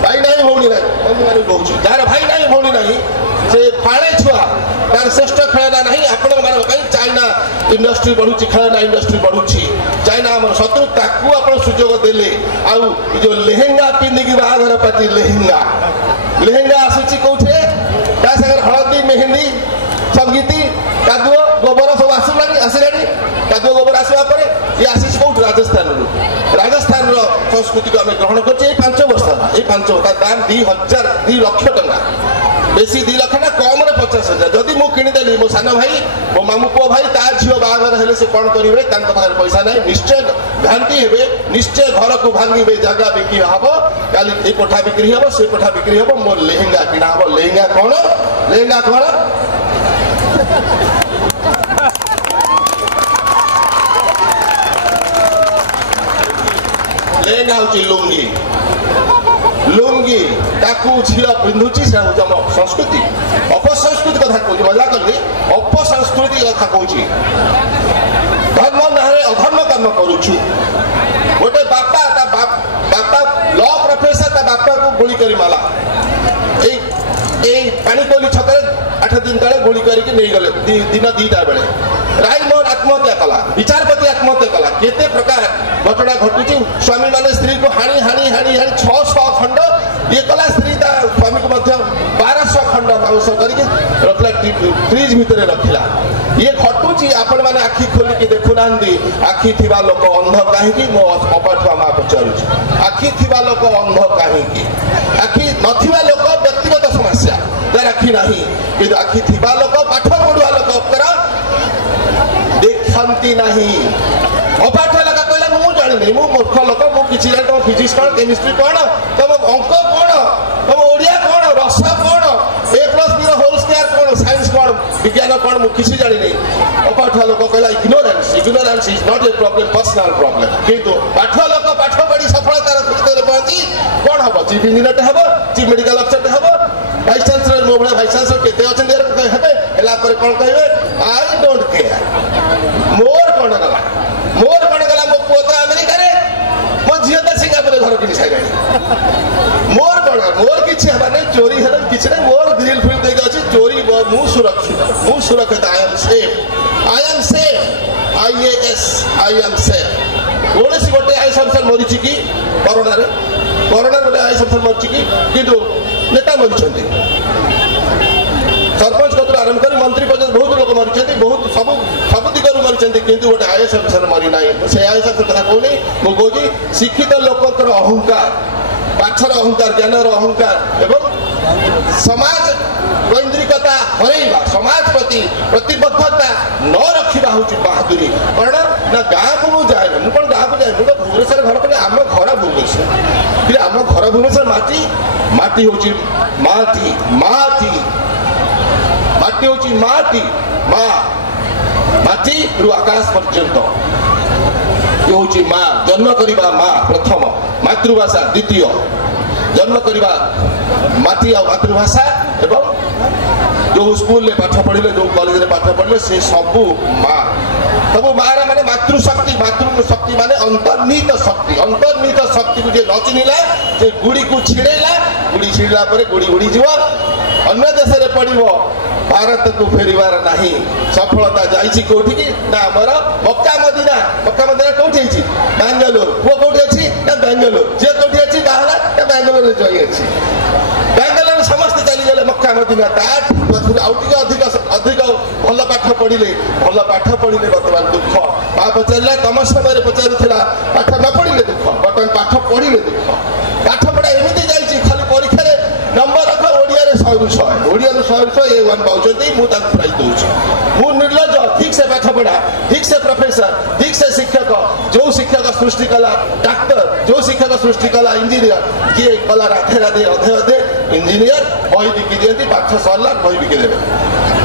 ଭାଇ ନାହିଁ ଭଉଣୀ ନାହିଁ ମାନେ କହୁଛୁ, ଯାହାର ଭାଇ ନାହିଁ ଭଉଣୀ ନାହିଁ ସେ ଫାଳେ ଛୁଆ, ତାର ଶ୍ରେଷ୍ଠ ଖେଳନା ନାହିଁ। ଆପଣମାନଙ୍କ ପାଇଁ ଚାଇନା ଇଣ୍ଡଷ୍ଟ୍ରି ବଢୁଛି, ଖେଳନା ଇଣ୍ଡଷ୍ଟ୍ରି ବଢୁଛି। ଚାଇନା ଆମର ଶତ୍ରୁ, ତାକୁ ଆପଣ ସୁଯୋଗ ଦେଲେ। ଆଉ ଯୋଉ ଲେହେଙ୍ଗା ପିନ୍ଧିକି ବାହାଘର ପାର୍ଟି ଲେହେଙ୍ଗା ଆସୁଛି କୋଉଠି? ତା ସାଙ୍ଗରେ ହଳଦୀ ମେହେନ୍ଦୀ ସଙ୍ଗୀତ କାଦୁଅ ଗୋବର ସବୁ ଆସିଲାଣି। କାଦୁଅ ଗୋବର ଆସିବା ପରେ ଇଏ ଆସିଛି କୋଉଠୁ? ରାଜସ୍ଥାନରୁ। ରାଜସ୍ଥାନର ସଂସ୍କୃତିକୁ ଆମେ ଗ୍ରହଣ କରୁଛେ ଏଇ 5 ବର୍ଷ ହେଲା। ଏଇ 5 ବର୍ଷ ତାର ଦାମ 2 ଲକ୍ଷ ଟଙ୍କା। ବେଶୀ 2 ଲକ୍ଷ ନା କମରେ 50,000। ଯଦି ମୁଁ କିଣିଦେଲି, ମୋ ସାନ ଭାଇ ମୋ ମାମୁ ପୁଅ ଭାଇ ତା ଝିଅ ବାହାଘର ହେଲେ ସେ କ'ଣ କରିବେ? ତାଙ୍କ ପାଖରେ ପଇସା ନାହିଁ, ନିଶ୍ଚୟ ଘାଣ୍ଟି ହେବେ, ନିଶ୍ଚୟ ଘରକୁ ଭାଙ୍ଗିବେ, ଜାଗା ବିକ୍ରି ହବ, କାଲି ଏ କୋଠା ବିକ୍ରି ହବ, ସେ କୋଠା ବିକ୍ରି ହବ, ମୋ ଲେହେଙ୍ଗା କିଣା ହବ। ଲେହେଙ୍ଗା କ'ଣ? ଲେହେଙ୍ଗା ହେଉଛି ଲୁଙ୍ଗି। ତାକୁ ଝିଅ ପିନ୍ଧୁଛି, ସେ ହେଉଛି ଆମ ସଂସ୍କୃତି। ଅପସଂସ୍କୃତି କଥା କହୁଛି, ମଜା କରିଲି। ଅପସଂସ୍କୃତି କଥା କହୁଛି। ଧର୍ମ ନାଁରେ ଅଧର୍ମ କାମ କରୁଛୁ। ଗୋଟେ ବାପା ଲ ପ୍ରଫେସର ତା ବାପାକୁ ଗୁଳି କରି ମାଲା। ଏଇ ପାଣିକୋଇଲି ଛକରେ 8 ଦିନ ତଳେ ଗୁଳି କରିକି ନେଇଗଲେ ଦିନ 2ଟା ବେଳେ। ରାୟମୋହନ ଆତ୍ମହତ୍ୟା କଲା, ବିଚାରପତି ଆତ୍ମହତ୍ୟା କଲା। କେତେ ପ୍ରକାର ଘଟଣା ଘଟୁଛି। ସ୍ୱାମୀ ମାନେ ସ୍ତ୍ରୀକୁ ହାଣି 600 ଖଣ୍ଡ ଇଏ କଲା। ସ୍ତ୍ରୀ ତା ସ୍ୱାମୀକୁ ମଧ୍ୟ 1200 ଖଣ୍ଡ ମାଂସ କରିକି ରଖିଲା, ଫ୍ରିଜ ଭିତରେ ରଖିଲା। ଇଏ ଘଟୁଛି, ଆପଣମାନେ ଆଖି ଖୋଲିକି ଦେଖୁନାହାନ୍ତି। ଆଖି ଥିବା ଲୋକ ଅନ୍ଧ କାହିଁକି? ମୋ ଅପାଠୁଆ ମା ପଚାରୁଛି। ଆଖି ଥିବା ଲୋକ ଅନ୍ଧ କାହିଁକି? ଆଖି ନଥିବା ଲୋକ ବ୍ୟକ୍ତିଗତ ସମସ୍ୟା, ଯାର ଆଖି ନାହିଁ। କିନ୍ତୁ ଆଖି ଥିବା ଲୋକ, ପାଠ ପଢୁଆ ଲୋକଙ୍କର ଦେଖନ୍ତି ନାହିଁ। ଅପାଠୁଆ ଲୋକ କହିଲା ମୁଁ ଜାଣିନି, ମୁଁ ମୂର୍ଖ ଲୋକ, ମୁଁ କିଛି ଜାଣି। ତମ ଫିଜିକ୍ସ କ'ଣ, କେମିଷ୍ଟ୍ରି କ'ଣ, ତମ ଅଙ୍କ କ'ଣ, ତମ ଓଡ଼ିଆ କ'ଣ, ରସ କ'ଣ, A+B କ'ଣ, ସାଇନ୍ସ କ'ଣ, ବିଜ୍ଞାନ କ'ଣ, ମୁଁ କିଛି ଜାଣିନି। ଅପାଠୁଆ ଲୋକ କହିଲା ignorance is not a problem, personal problem. କିନ୍ତୁ ପାଠୁଆ ଲୋକ ପାଠ ପଢି ସଫଳତାର କ୍ଷେତ୍ରରେ ପହଞ୍ଚି କ'ଣ ହବ? ଚିଫ୍ ଇଞ୍ଜିନିୟରଟେ ହବ, ଚିଫ୍ ମେଡିକାଲ ଅଫିସରଟେ ହବ, ଭାଇସ୍ ଚାନ୍ସେଲର। ମୋ ଭଳିଆ ଭାଇସ୍ ଚାନ୍ସେଲର କେତେ ଅଛନ୍ତି ହେବେ। ହେଲା ପରେ କ'ଣ କହିବେ? I don't care. ମୋର କ'ଣ ଗଲା? ମୋ ପୁଅ ତ ଆମେରିକାରେ, ମୋ ଝିଅ ତ ସିଙ୍ଗାପୁରରେ ଘର କିଣି ସାରିଲାଣି। ମୋର କ'ଣ? ମୋର କିଛି ହେବାର ନାହିଁ, ଚୋରି ହେଲେ କିଛି ନାହିଁ। ମୋର ଗ୍ରିଲ୍ ଫିଲ୍ ଦେଇକି ଅଛି, ଚୋରି ମୁଁ ସୁରକ୍ଷିତ। I am safe. IAS କୌଣସି ଗୋଟେ ଆଇଏସ୍ ଅଫିସର ମରିଛି କି? କରୋନାରେ ଗୋଟେ ଆଇଏସ୍ ଅଫିସର ମରିଛି କି? କିନ୍ତୁ ନେତା ମରିଛନ୍ତି। ସରପଞ୍ଚ କତରୁ ଆରମ୍ଭ କରି ମନ୍ତ୍ରୀ ପର୍ଯ୍ୟନ୍ତ ବହୁତ ଲୋକ ମରିଛନ୍ତି, ବହୁତ ସବୁ ଦିଗରୁ ମରିଛନ୍ତି, କିନ୍ତୁ ଗୋଟେ ଆଇଏସ୍ ଅଫିସର ମରି ନାହିଁ। ସେ ଆଇଏସ୍ ଅଫିସର କଥା କହୁନି, ମୁଁ କହୁଛି ଶିକ୍ଷିତ ଲୋକଙ୍କର ଅହଙ୍କାର, ପାଠର ଅହଙ୍କାର, ଜ୍ଞାନର ଅହଙ୍କାର ଏବଂ ସମାଜ କୈନ୍ଦ୍ରିକତା ହରେଇବା, ସମାଜ ପ୍ରତି ପ୍ରତିବଦ୍ଧତା ନ ରଖିବା ହେଉଛି ବାହାଦୁରୀ। କାରଣ ନା ଗାଁକୁ ମୁଁ ଯାଏନି, ମୁଁ କ'ଣ ଗାଁକୁ ଯାଏ? ମୁଁ ତ ଭୁବନେଶ୍ୱର ଘର କଲେ, ଆମ ଘର ଭୁବନେଶ୍ୱର। କିନ୍ତୁ ଆମ ଘର ଭୁବନେଶ୍ୱର। ମାଟି ହେଉଛି ମାଟିରୁ ଆକାଶ ପର୍ଯ୍ୟନ୍ତ ଇଏ ହେଉଛି ମା। ଜନ୍ମ କରିବା ମା ପ୍ରଥମ, ମାତୃଭାଷା ଦ୍ୱିତୀୟ। ଜନ୍ମ କରିବା ମାଟି ଆଉ ମାତୃଭାଷା, ଏବଂ ଯେଉଁ ସ୍କୁଲରେ ପାଠ ପଢିଲେ, ଯେଉଁ କଲେଜରେ ପାଠ ପଢିଲେ, ସେ ସବୁ ମା। ସବୁ ମାର ମାନେ ମାତୃଶକ୍ତି ମାନେ ଅନ୍ତର୍ନିହିତ ଶକ୍ତିକୁ ଯିଏ ନ ଚିହ୍ନିଲା, ସେ ଗୁଡ଼ିକୁ ଛିଡ଼େଇଲା ପରେ ଗୁଡ଼ି ଉଡ଼ିଯିବ, ଅନ୍ୟ ଦେଶରେ ପଡ଼ିବ। ଭାରତକୁ ଫେରିବାର ନାହିଁ। ସଫଳତା ଯାଇଛି କୋଉଠିକି? ନା ଆମର ମକ୍କା ମଦିନା କୋଉଠି ହେଇଛି? ବାଙ୍ଗାଲୋର। ପୁଅ କୋଉଠି ଅଛି? ନା ବାଙ୍ଗାଲୋର। ଝିଅ କୋଉଠି ଅଛି? ବାହାହେଲା ନା ବାଙ୍ଗାଲୋରରେ ଜୟ ଅଛି। ବାଙ୍ଗାଲୋର ସମସ୍ତେ ଚାଲିଗଲେ ମକ୍କା ମଦିନା। ତାଠୁ ଆଉ ଟିକେ ଅଧିକ ଭଲ ପାଠ ପଢିଲେ ବର୍ତ୍ତମାନ ଦୁଃଖ। ମା ପଚାରିଲା, ତମ ସମୟରେ ପଚାରୁଥିଲା ପାଠ ନ ପଢିଲେ ଦୁଃଖ, ବର୍ତ୍ତମାନ ପାଠ ପଢିଲେ ଦୁଃଖ। ପାଠ ପଢା ଏମିତି ଯାଇଛି, ଖାଲି ପରୀକ୍ଷାରେ ନମ୍ବର ରଖ। ଓଡ଼ିଆରେ 100 A1 ପାଉଛନ୍ତି, ମୁଁ ତାଙ୍କୁ ପ୍ରାଇଜ୍ ଦଉଛି। ମୁଁ ନିର୍ଲଜ। ଠିକ୍ ସେ ପାଠ ପଢା, ଠିକ୍ ସେ ପ୍ରଫେସର, ଠିକ୍ ସେ ଶିକ୍ଷକ, जो शिक्षक सृष्टि कला डाक्तर, जो शिक्षक सृष्टि कला इंजीनियर, किए कला राधे राधे अधे अधे इंजीनियर बही बिकी दिखती पाठ सरला बही बिकी देवे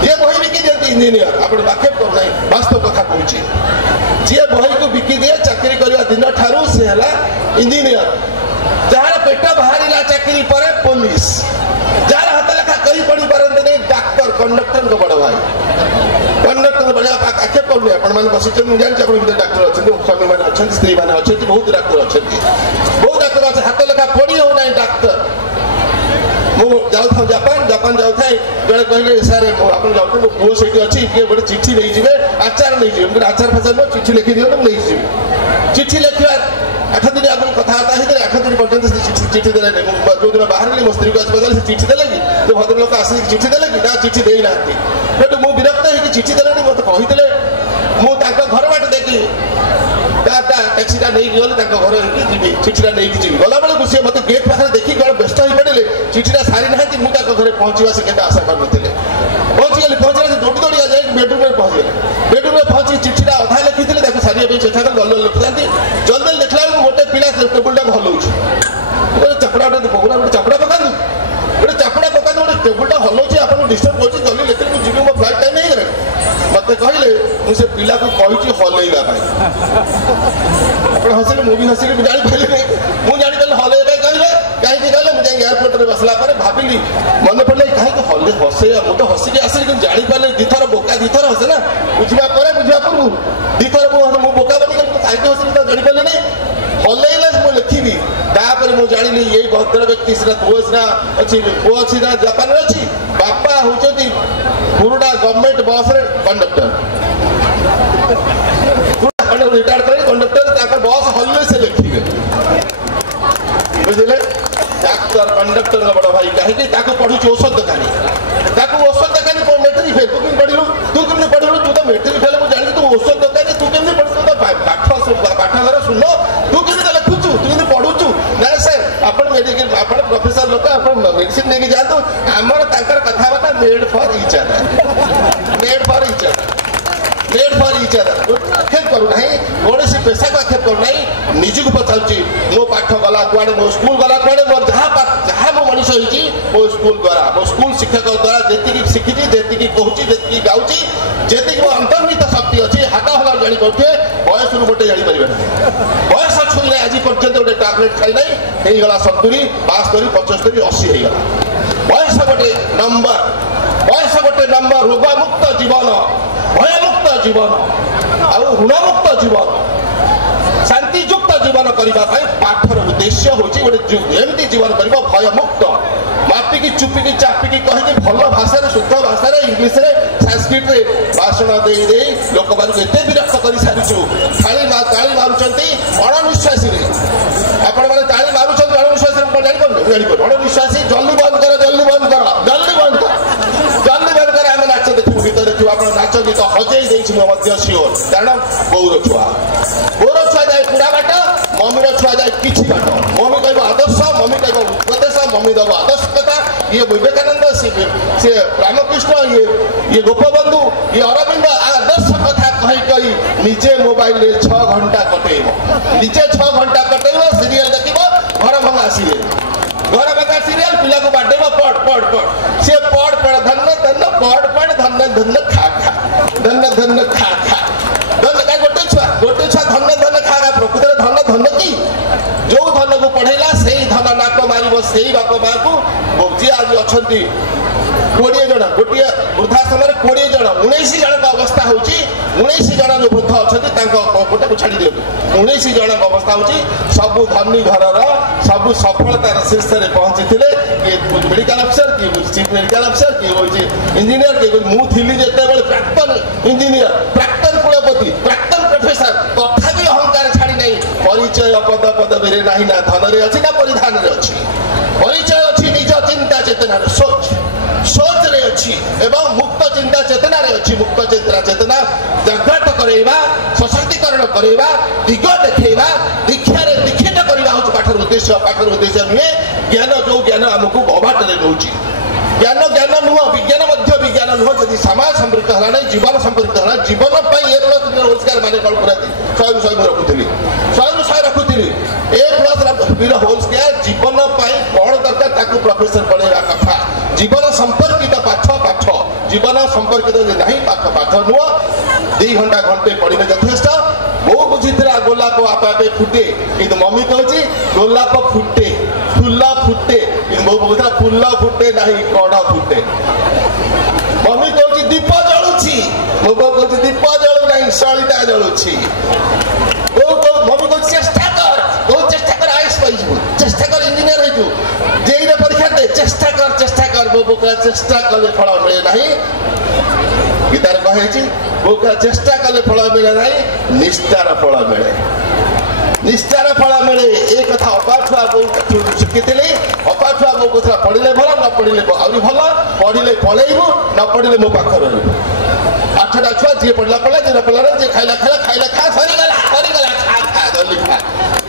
जी बही बिकी दिखती इंजीनियर आप आक्षेप करूना वास्तव कथा कहूँ जी बही को बिकी दिए चाकरी करने दिन ठारू सी है इंजीनियर जार पेट बाहर चाकरी पर पुलिस जार हाथ लेखा कही पढ़ी पारती नहीं डाक्तर कंडक्टर को बड़ भाई कंडक्टर बड़े आक्षेप करूनी आपने बस जानी डाक्तर अच्छे स्वामी मैंने अच्छा स्त्री मैंने अच्छे बहुत डाक्तर अच्छे बहुत डाक्तर अच्छे हाथ लेखा पढ़ी हो ना डाक्तर जाऊँ जापान जापान जाऊँ जड़े कहले सारे आप जाऊँ मो पुओ से अच्छी किए गोटे चिठी नहीं जाए आचार नहीं जाए आचार फाचार नो चिठी लिखी दिखाँ नहीं जी चिठी लिखा 8 दिन आगे कथबार्ता होते 8 दिन पर्यटन चिठी देने जो दिन बाहर मो स्त्री को अस्पताल से चिठी देले कि जो भद्र लोक आसिक चिठी देले कि चिठी दे ना मुझे विरक्त हो चिठी देले मत कही मुझे घर बाट देखी टैक्सीटा नहीं गले घर जी चिठीटा नहीं जी गला बेलू सी मत गेट पाखे देखिए कौन व्यस्त हो पड़े चिठीटा सारी ना मुझे घर पहुँचा से केते आशा करते पहुँचीगली पहुँचे दौड़ी दौड़ी जाए बेडरूम में पहुँचीगले बेडरूम में पहुँची चिठीटा अधा लिखी सारे चेष्टा कर जल्दी लिखुती जल्दी लिखला गोटे पिला टेबुलटा हलाऊँ चापड़ा गोटे गोटे चापड़ा पकातु गोटे चापड़ा पकातु गोटे टेबुलटा हलाऊँ आपको डिस्टर्ब कर जल्दी लिखिले मुझे जी मो फ्लाइट टाइम नहीं मत कहले मुझे पिला को कही हलैवा आप हसिले मुझे हसिले मुझे जापारे मुझे जापारे हलैवा कहले कहीं कहले मुझे एयरपोर्ट में बसला भाविली मन पड़े कहीं हले हसे मुझे तो हसिक आसे कि जापारे दीथर बोका दीथर हसे ना बुझा पूर्व दीथर मुझे बोका बनी कहीं हसिक जापारे नहीं हलैले मुझे लिखी तापर मुझे जानी ये भद्र व्यक्ति सीना पुओ सीना अच्छी पुओ सीना जापान अच्छी बापा होती पुरुना गवर्नमेंट बस कंडक्टर रिटायर्ड कर कंडक्टर बस हल्ले से लिखे बुझे डाक्तर कंडक्टर बड़ भाई कहीं पढ़ु औषध दुकानी औषध दुकानी मेट्रिक फेल तू पढ़ू तू कमी पढ़ू तू तो मेट्रिक फेल मुझे जानी तू औषध दुकानी तू कमी पढ़ू तो पाठघर सुन तू कमी लिखुचु तू कमी पढ़ुचु ना सर आप मेडिकल आप प्रोफेसर लोक आप मेडिसिन लेके जातु आमर कथबार्ता made for each other made for each other made for each other आक्षेप करूना कौन पेशा को आक्षेप करूना निजी को पचार मो पाठ गला कुआड़े मो स्कूल गला कुआड़े मोर जहाँ मो मनीष होती मो स्कूल द्वारा मो स्कूल शिक्षक द्वारा जी शिखी जी कहूँ जी गाँची जी मो अंतर्निहित शक्ति अच्छी हाथ हला जापे बयस गोटे जापर बयस छुईले आज पर्यटन गोटे टैबलेट खाई ना होगा 70 75 75 80 होगा बयस गोटे नंबर रोगमुक्त जीवन भयमुक्त जीवन आउ ऋणमुक्त जीवन शांतियुक्त जीवन करने पाठर उद्देश्य हूँ गोटे एमती जीवन कर भयमुक्त मापिकी चुपिकी चापिकी कहीं भल भाषा शुद्ध भाषा इंग्लीश संस्कृत भाषण दे लोक मान विरक्त कर सारी ताली मारुंट अणनिश्वासी आपण मैंने ताली मारुंट अणनिश्वासी जापर अणनिश्वासी जल्दी बंद कर जल्दी बंद कर जल्दी बंद कर जल्दी बंद कर आम नाच देखू गीत देखू आप नाच गीत हजेई सिओर कारण बौर छुआ जाए पूरा बाट मम्मी छुआ जाए किसी बाट मम्मी कह आदर्श मम्मी कह उपदेश मम्मी दब आदर्शकता ये विवेकानंद सी रामकृष्ण ये गोपबंधु ये अरविंद आदर्श कथा कही निजे मोबाइल 6 घंटा कटेब निजे 6 घंटा कटेब सीरियल देख घर भंगा सीरियल पिला को बाडेब पढ़ सी पढ़ धन पढ़ धन खा धन खा गोटे छुआ धन खा प्रकृत धन कि जो धन को पढ़ेला से धन नाक मार से बाप माँ को जी आज अच्छा 20 जन गोटे वृद्धाश्रम 20 जन 19 जन अवस्था हो 19 जन जो वृद्ध अच्छा गोटे को छाड़ी दिखाँ 19 जन अवस्था हो सबू धनी घर सबू सफलतार शीर्ष में पहुंची थे किए मेडिकल अफिसर किए चीफ मेडिकल अफिसर किए हूँ इंजीनियर किए मुझे जिते प्राक्तन इंजीनियर प्राक्तन कुलपति प्राक्तन प्रोफेसर तथापि अहंकार छाड़ी नहीं परिचय पद पदवी ना ना धन अच्छी ना परिधान अच्छी परिचय अच्छी निज चिंता चेतना सोच रे अच्छी एवं मुक्त चिंता चेतना रे अच्छी मुक्त चेतना जागृत करवा सशक्तिकरण करवा दिग देखा दीक्षा दीक्षित करवा हूँ पाठर उद्देश्य नुहे ज्ञान जो ज्ञान आमको अबाटरे नौ ज्ञान नुह विज्ञान नुह जब समाज संपर्क है जीवन संपर्क है जीवन एक रोजगार मान कौन करती 100 ମୁଁ ରଖୁଥିଲି 100 ରଖୁଥିଲି A+B ହୋଲ ସ୍କୋୟାର ଜୀବନ ପାଇଁ କ'ଣ ଦରକାର ତାକୁ ପ୍ରଫେସର ପଢ଼େଇବା କଥା ଜୀବନ ସମ୍ପର୍କିତ ପାଠ ଜୀବନ ସମ୍ପର୍କିତ ନାହିଁ ପାଠ ନୁହଁ 2 ଘଣ୍ଟା ଘଣ୍ଟେ ପଢ଼ିଲେ ଯଥେଷ୍ଟ ବୋଉ ବୁଝିଥିଲା ଗୋଲାପ ଆପେ ଆପେ ଫୁଟେ କିନ୍ତୁ ମମି କହୁଛି ଗୋଲାପ ଫୁଟେ ଫୁଲ ଫୁଟେ କିନ୍ତୁ ବୋଉ କହୁଥିଲା ଫୁଲ ଫୁଟେ ନାହିଁ କଢ଼ ଫୁଟେ ମମି କହୁଛି ଦୀପ ଜଳୁଛି ମୋ ବୋଉ କହୁଛି ଦୀପ ଜଳୁ ନାହିଁ ସଳିତା ଜଳୁଛି ମମି କହୁଛି ଚେଷ୍ଟା କର ଆଇସ୍ ପାଇଯିବୁ ଚେଷ୍ଟା କର ଇଞ୍ଜିନିୟର ହେଇଯିବୁ ଜେଇର ପରୀକ୍ଷା ଦେ ଚେଷ୍ଟା କର ବୋଉ କହିଲା ଚେଷ୍ଟା କଲେ ଫଳ ମିଳେ ନାହିଁ ଗୀତାରେ କୁହାଯାଇଛି ବୋଉ କହିଲା ଚେଷ୍ଟା କଲେ ଫଳ ମିଳେ ନାହିଁ ନିଷ୍ଠାର ଫଳ ମିଳେ ଏ କଥା ଅପାଠୁଆ ବୋଉ ଶିଖିଥିଲି ଅପାଠୁଆ ବୋଉ କହୁଥିଲା ପଢିଲେ ଭଲ ନ ପଢିଲେ ଆହୁରି ଭଲ ପଢିଲେ ପଳେଇବୁ ନ ପଢିଲେ ମୋ ପାଖରେ ରହିବୁ 8ଟା ଛୁଆ ଯିଏ ପଢିଲା ଯିଏ ପଢିଲା ଯିଏ ଖାଇଲା ଖା ସରିଗଲା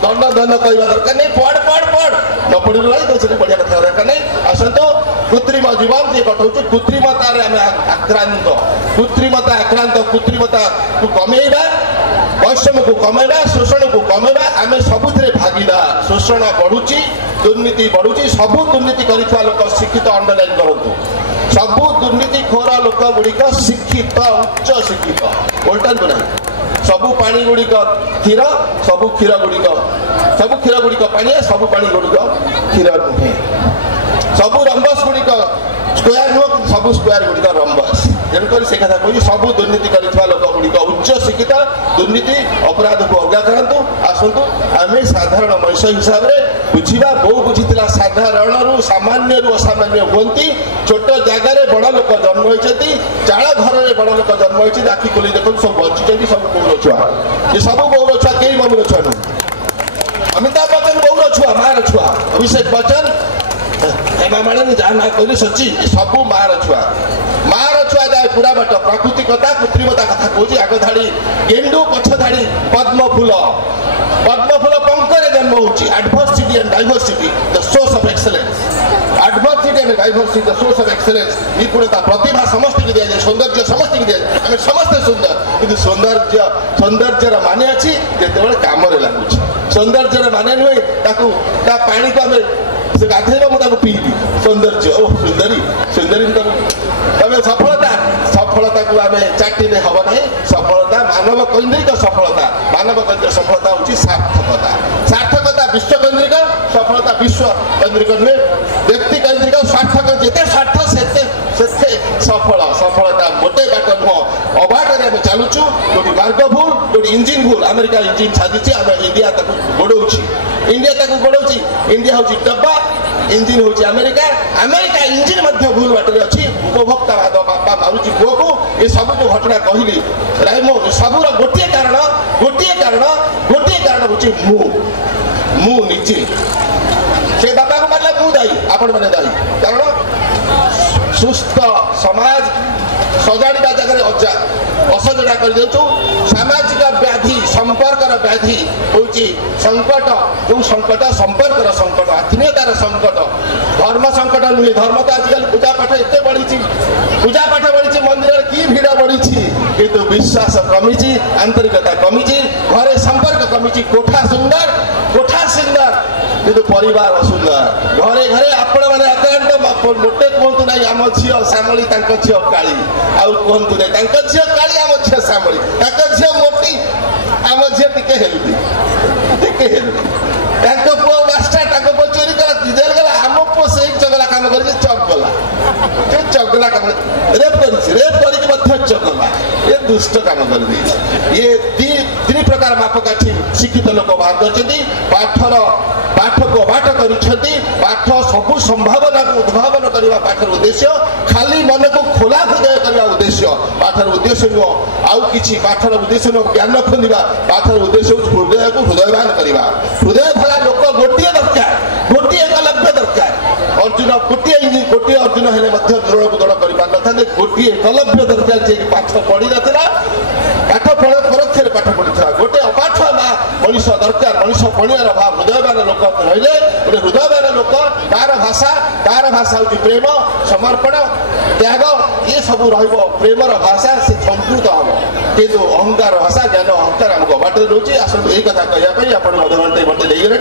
ଦଣ୍ଡ କହିବା ଦରକାର ନାହିଁ ପଢ ନ ପଢିଲୁ ନାହିଁ ତ ସେଠି ପଢିବା କଥା ଦରକାର ନାହିଁ ଆସନ୍ତୁ କୃତ୍ରିମ ଜୀବନ ଯିଏ କଟଉଛି କୃତ୍ରିମତାରେ ଆମେ ଆକ୍ରାନ୍ତ କୃତ୍ରିମତାକୁ କମେଇବା ପରିଶ୍ରମକୁ କମେଇବା ଶୋଷଣକୁ କମେଇବା ଆମେ ସବୁଥିରେ ଭାଗିଦାର ଶୋଷଣ ବଢୁଛି ଦୁର୍ନୀତି ବଢୁଛି ସବୁ ଦୁର୍ନୀତି କରିଥିବା ଲୋକ ଶିକ୍ଷିତ ଅଣ୍ଡରଲାଇନ୍ କରନ୍ତୁ ସବୁ ଦୁର୍ନୀତି ଖୋର ଲୋକ ଗୁଡ଼ିକ ଶିକ୍ଷିତ ଉଚ୍ଚ ଶିକ୍ଷିତ ଓଲଟାନ୍ତୁ ନାହିଁ ସବୁ ପାଣି ଗୁଡ଼ିକ କ୍ଷୀର ସବୁ କ୍ଷୀର ଗୁଡ଼ିକ ପାଣିଆ ସବୁ ପାଣି ଗୁଡ଼ିକ କ୍ଷୀର ନୁହେଁ ସବୁ ରମ୍ବସ୍ ଗୁଡ଼ିକ ସ୍କୋୟାର ନୁହଁ ସବୁ ସ୍କୋୟାର ଗୁଡ଼ିକ ରମ୍ବସ୍ ତେଣୁକରି ସେ କଥା କହୁଛି ସବୁ ଦୁର୍ନୀତି କରିଥିବା ଲୋକ ଗୁଡ଼ିକ ଉଚ୍ଚ ଶିକ୍ଷିତ ଦୁର୍ନୀତି ଅପରାଧକୁ ଅଲଗା କରନ୍ତୁ ଆସନ୍ତୁ ଆମେ ସାଧାରଣ ମଣିଷ ହିସାବରେ ବୁଝିବା ବୋଉ ବୁଝିଥିଲା ସାଧାରଣରୁ ସାମାନ୍ୟରୁ ଅସାମାନ୍ୟ ହୁଅନ୍ତି ଛୋଟ ଜାଗାରେ ବଡ଼ ଲୋକ ଜନ୍ମ ହୋଇଛନ୍ତି ଚାଳ ଘରରେ ବଡ଼ ଲୋକ ଜନ୍ମ ହୋଇଛନ୍ତି ଆଖି ଖୋଲି ଦେଖନ୍ତୁ ସବୁ ବଞ୍ଚିଛନ୍ତି ସବୁ ବୋଉର ଛୁଆ ଏ ସବୁ ବୋଉର ଛୁଆ କେହି ମମିର ଛୁଆ ନୁହଁ ଅମିତାଭ ବଚ୍ଚନ ବୋଉର ଛୁଆ ମାର ଛୁଆ ଅଭିଷେକ ବଚ୍ଚନ ହେମା ମାଳିନୀ ଯାହା ନା କହିଲେ ସଚି ସବୁ ମାର ଛୁଆ ଯାଏ ପୁରା ବାଟ ପ୍ରାକୃତିକତା କୃତ୍ରିମତା କଥା କହୁଛି ଆଗ ଧାଡ଼ି ଗେଣ୍ଡୁ ପଛ ଧାଡ଼ି ପଦ୍ମ ଫୁଲ ପଙ୍କରେ ଜନ୍ମ ହେଉଛି adversity and diversity the source of excellence ନିପୁଣତା ପ୍ରତିଭା ସମସ୍ତଙ୍କୁ ଦିଆଯାଏ ସୌନ୍ଦର୍ଯ୍ୟ ସମସ୍ତଙ୍କୁ ଦିଆଯାଏ ଆମେ ସମସ୍ତେ ସୁନ୍ଦର କିନ୍ତୁ ସୌନ୍ଦର୍ଯ୍ୟର ମାନେ ଅଛି ଯେତେବେଳେ କାମରେ ଲାଗୁଛି ସୌନ୍ଦର୍ଯ୍ୟର ମାନେ ନୁହେଁ ତାକୁ ତା ପାଣିକୁ ଆମେ ସେ ଗାଧେଇବ ମୁଁ ତାକୁ ପିଇବି ସୌନ୍ଦର୍ଯ୍ୟ ଓ ସୁନ୍ଦରୀ ତମେ ସଫଳତାକୁ ଆମେ ଚାଟିଲେ ହବ ନାହିଁ ସଫଳତା ମାନବ କୈନ୍ଦ୍ରିକ ସଫଳତା ହେଉଛି ସାର୍ଥକତା ବିଶ୍ୱ କୈନ୍ଦ୍ରିକ ସଫଳତା ବିଶ୍ୱ କୈନ୍ଦ୍ରିକ ନୁହେଁ ବ୍ୟକ୍ତି କୈନ୍ଦ୍ରିକ ସ୍ୱାର୍ଥ ଯେତେ ସ୍ୱାର୍ଥ ସେତେ ସଫଳତା ଗୋଟେ ବାଟ ନୁହଁ ଅବାଟରେ ଆମେ ଚାଲୁଛୁ ଯୋଉଠି ମାର୍ଗ ଭୁଲ ଯୋଉଠି ଇଞ୍ଜିନ ଭୁଲ ଆମେରିକା ଇଞ୍ଜିନ ଛାଡ଼ିଛି ଆମେ ଇଣ୍ଡିଆ ତାକୁ ଗୋଡ଼ଉଛି ଇଣ୍ଡିଆ ହେଉଛି ଡବା ଇଞ୍ଜିନ ହେଉଛି ଆମେରିକା ଇଞ୍ଜିନ ମଧ୍ୟ ଭୁଲ ବାଟରେ ଅଛି ଉପଭୋକ୍ତାବାଦ ବାପା ମାରୁଛି ପୁଅକୁ ଏ ସବୁ ଯୋଉ ଘଟଣା କହିଲି ସବୁର ଗୋଟିଏ କାରଣ ହେଉଛି ମୁଁ ନିଜେ ସେ ବାପାକୁ ମାରିଲା ମୁଁ ଦାୟୀ ଆପଣମାନେ ଦାୟୀ କାରଣ ସୁସ୍ଥ ସମାଜ ସଜାଡ଼ିବା ଜାଗାରେ ଅସଜଡ଼ା କରିଦେଉଛୁ ସାମାଜିକ ବ୍ୟାଧି ସମ୍ପର୍କର ବ୍ୟାଧି ହେଉଛି ସଙ୍କଟ ଯେଉଁ ସଙ୍କଟ ସମ୍ପର୍କର ସଙ୍କଟ ଆତ୍ମୀୟତାର ସଙ୍କଟ ଧର୍ମ ସଙ୍କଟ ନୁହେଁ ଧର୍ମ ତ ଆଜିକାଲି ପୂଜାପାଠ ଏତେ ବଢ଼ିଛି ମନ୍ଦିରରେ କି ଭିଡ଼ ବଢ଼ିଛି କିନ୍ତୁ ବିଶ୍ୱାସ କମିଛି ଆନ୍ତରିକତା କମିଛି ଘରେ ସମ୍ପର୍କ କମିଛି କୋଠା ସୁନ୍ଦର କିନ୍ତୁ ପରିବାର ଅସୁନ୍ଦର ଘରେ ଆପଣମାନେ ଆକ୍ରାନ୍ତ ମୋଟେ କୁହନ୍ତୁ ନାହିଁ ଆମ ଝିଅ ଶ୍ୟାମଳୀ ତାଙ୍କ ଝିଅ କାଳୀ ଆଉ କୁହନ୍ତୁ ନାହିଁ ତାଙ୍କ ଝିଅ କାଳୀ ଆମ ଝିଅ ଶ୍ୟାମଳୀ ତାଙ୍କ ଝିଅ ମୋଟି ଆମ ଝିଅ ଟିକେ ହେଲଦି ତାଙ୍କ ପୁଅ ମାଷ୍ଟର ତାଙ୍କ ପୁଅ ଚୋରି କଲା ଜେଲ୍ ଗଲା ଆମ ପୁଅ ସେଇ ଚଗଲା କାମ କରିକି ଚଗଲା କାମ ରେପ୍ କରିକି ମଧ୍ୟ ଚଗଲା ଏ ଦୁଷ୍ଟ କାମ କରିଦେଇଛି ଇଏ ତିନି ପ୍ରକାର ମାପକାଠି ଶିକ୍ଷିତ ଲୋକ ବାହାର କରିଛନ୍ତି ପାଠକୁ ଅବାଟ କରିଛନ୍ତି ପାଠ ସବୁ ସମ୍ଭାବନାକୁ ଉଦ୍ଭାବନ କରିବା ପାଠର ଉଦ୍ଦେଶ୍ୟ ଖାଲି ମନକୁ ଖୋଲା ହୃଦୟ କରିବା ଉଦ୍ଦେଶ୍ୟ ପାଠର ଉଦ୍ଦେଶ୍ୟ ନୁହଁ ଆଉ କିଛି ପାଠର ଉଦ୍ଦେଶ୍ୟ ନୁହଁ ଜ୍ଞାନ ଖୋଲିବା ପାଠର ଉଦ୍ଦେଶ୍ୟ ହେଉଛି ହୃଦୟକୁ ହୃଦୟବାନ କରିବା ହୃଦୟ ଭରା ଲୋକ ଗୋଟିଏ ଏକଲବ୍ୟ ଦରକାର ଗୋଟିଏ ଅର୍ଜୁନ ହେଲେ ମଧ୍ୟ ଦୃଢ଼କୁ ଦୃଢ଼ କରିପାରିନଥାନ୍ତେ ଗୋଟିଏ ଏକଲବ୍ୟ ଦରକାର ଯିଏକି ପାଠ ପଢିନଥିଲା ପାଠ ପରୋକ୍ଷରେ ପାଠ ପଢିଥିଲା ଗୋଟେ ଅପାଠୁଆ ମା मनीष दरकार मनीष पणियार भाव हृदयवान लोक रहिले गोटे हृदयवान लोक कार भाषा हूँ प्रेम समर्पण त्याग ये सब रेमर भाषा से संस्कृत हम किंतु अहंकार भाषा ज्ञान अहंकार आमको बाटे रोचे आसतु यही कथा कहवाई आप अधघंटे मत देगले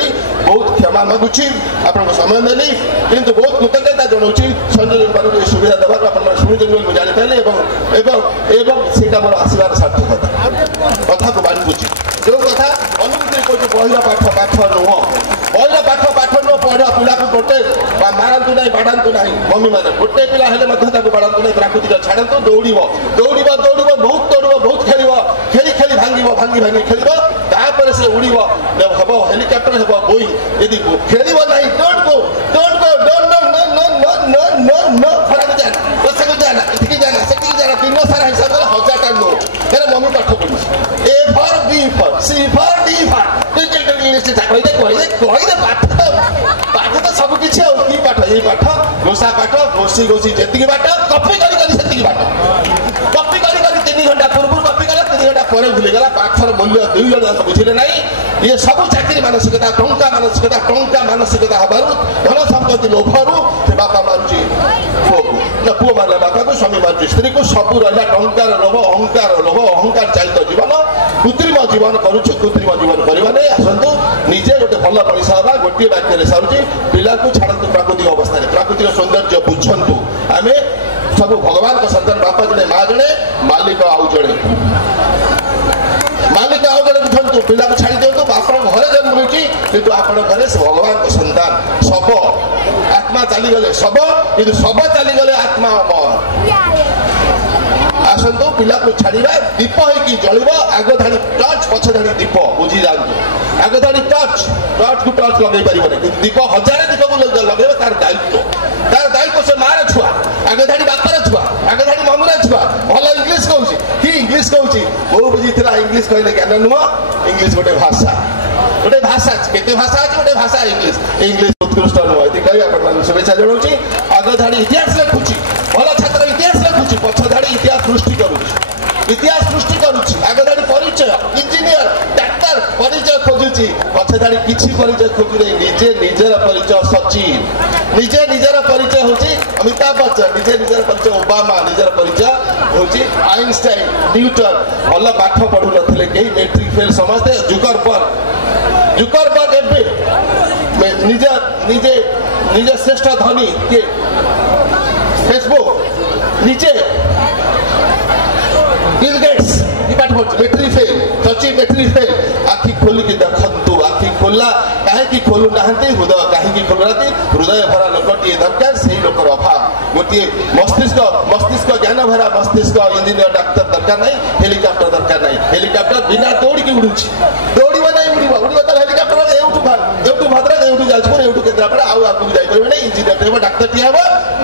बहुत क्षमा मागुची आपको समय देली किंतु बहुत कृतज्ञता जनाऊँगी संजय सुविधा देवार आप शुणुचे जापारे सेटा मोर आसबार सार्थकता कथा को बांधुची जो कथा अनुभूति कौन बहिरा पाठ नुह बहिरा पाठ नुह पढ़ पिला को गोटे मारतु ना बाढ़ू ना मम्मी मैंने गोटे पिला बाढ़ू ना प्राकृतिक छाड़ू दौड़ बहुत खेल खेली खेली भांगी खेल तापर से उड़ हम हेलिकप्टर हम बोई यदि खेल ना डोंट गो नो खराब जाना बस जाना इतनी जाना से जाना दिन सारा हिसाब से 1000 नो तेरे मम्मी पाठ पढ़ी A for B for C for D for English कहीदे पाठ तो सब किसी की पाठ ये पाठ घोषा पाठ घोषी जी बाट कपी कर कपी कर 3 घंटा पूर्व कपी कला 3 घंटा पर भूलीगला पाठर मूल्य 2 जन बुझे ना ये सब चाकरी मानसिकता टंका मानसिकता हबार धन संपत्ति लोभरू से बापा मारुची पुओ पुओ मारे बापा को स्वामी मारुची स्त्री को सब रहा टंकार लोभ अहंकार चलित जीवन कृत्रिम जीवन करुचे कृत्रिम जीवन करवाने आसतु निजे गोटे भल मनीष हाँ गोटे वाक्य सरुची पिला को छाड़ू प्राकृतिक अवस्था प्राकृतिक सौंदर्य बुझंतु आम सब भगवान का संतान बापा जड़े माँ जड़े मालिक आउ जड़े बुझंतु पिला को छाड़ी दिंतु आप घरे जन्म होगी किंतु आप घरे भगवान का संतान शब आत्मा चलीगले शब कि शब चलीगले आत्मा अमर आसतु पिला को छाड़ा दीप होगी जल आग धाड़ी टर्च पछ धाड़ी दीप बुझी जातु आग धाड़ी टर्च को टर्च लगे पारे दीप 1000 दीप को लगे तार दायित्व से मार छुआ आग धाड़ी बापार छुआ आग धाड़ी मम्मीर छुआ भल इंग्लीश कहूँ कि इंग्लीश कहूँ बहु बुझी इंग्लीश कहले ज्ञान नुह इंग्लीश गोटे भाषा केते भाषा अच्छे गोटे भाषा इंग्लीश उत्कृष्ट नुह ये कही आप शुभेच्छा जनाऊँगी आग धाड़ी इतिहास लिखुची भल छात्र इतिहास लिखुची पछ धाड़ी इतिहास सृष्टि करुच्ची आग धाड़ी परिचय इंजीनियर डाक्तर परिचय खोजुची पछ धाड़ी किसी परिचय खोजु निजे निजर परिचय सचिन निजे निजर परिचय होची अमिताभ बच्चन निजे निजर परिचय ओबामा निजर परिचय होची आइंस्टाइन न्यूटन भल पाठ पढ़ु नथिले केही मैट्रिक फेल समझते जुकरबर्ग एबे निजे श्रेष्ठ धनी के फेसबुक नीचे Bill Gates matric fail Sachin matric fail आखि खोलिकी देखु आखि खोला कहीं खोलु ना हृदय कहीं खोलु ना हृदय भरा लोकटे दरकार से लोकर अभाव गोटे मस्तिष्क ज्ञान भरा मस्तिष्क इंजीनियर डाक्तर दरकार नहीं हेलिकप्टर दरकार नहीं हेलिकप्टर बिना दौड़ी उड़ूची दौड़ा नहीं उड़ तो हेलिकप्टर एवं भद्रक एवं जाजपुर एवं केन्द्रापड़ा आगे जापर नहीं इंजीनियर डाक्तर ठिया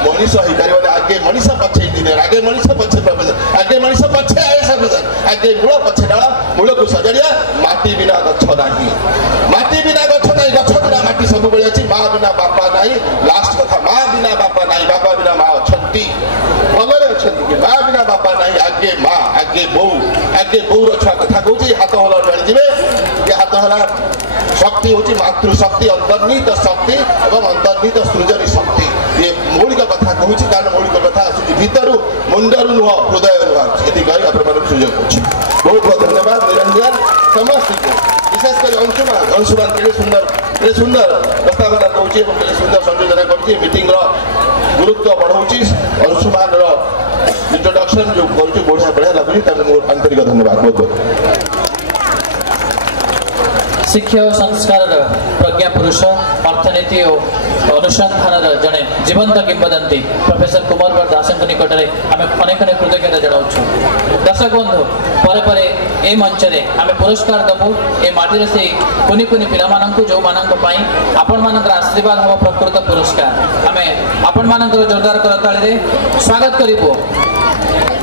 मनीष हो पारे आगे मनीष पछे इंजीनियर आगे मनीष पछे प्रोफेसर आगे मनीष पछे आईएएस अफिसर आगे मूल पछे डाला मूल को सजाड़िया माटी बिना गछ नहीं माटी बिना गछ नहीं गछ बिना माटी सब बड़े अच्छी माँ बिना बापा नहीं लास्ट कथा माँ बिना बापा नहीं बापा बिना माँ अच्छी भलरे अच्छा माँ बिना बापा नहीं आगे माँ आगे बोर छुआ कथा कहूँ हाथ हल जाणिजे ये हाथ हला शक्ति हूँ मातृशक्ति अंतर्निहित शक्ति और अंतर्निहित सृजनी शक्ति ये मौलिक कथा कहूँ कारण मौलिक कथा आसूँ भीतर मुंडर नुह हृदय नुह ये कही आप सुजोग बहुत बहुत धन्यवाद निरंजन समस्त विशेषकर अंशुमान के सुंदर प्रस्तावना कौन सुंदर संयोजना कर मीटिंग गुरुत्व बढ़ाऊँगी अंशुमान इंट्रोडक्शन जो बढ़िया बढ़िया लगुच मोर आंतरिक धन्यवाद बहुत बहुत शिक्षा और संस्कार प्रज्ञा पुरुष अर्थनीति और अनुसंधान जड़े जीवंत किंवदंती प्रोफेसर कुमार दास निकट में आम अनेक अनेक कृतज्ञता जनाऊँ दर्शक बंधु पर ए मंच में आम पुरस्कार दबू ए माटी से कुनि कुनि पिला जो मानी आपण मान आशीर्वाद हम प्रकृत पुरस्कार आम आपण मान जोरदार करताली स्वागत करूँ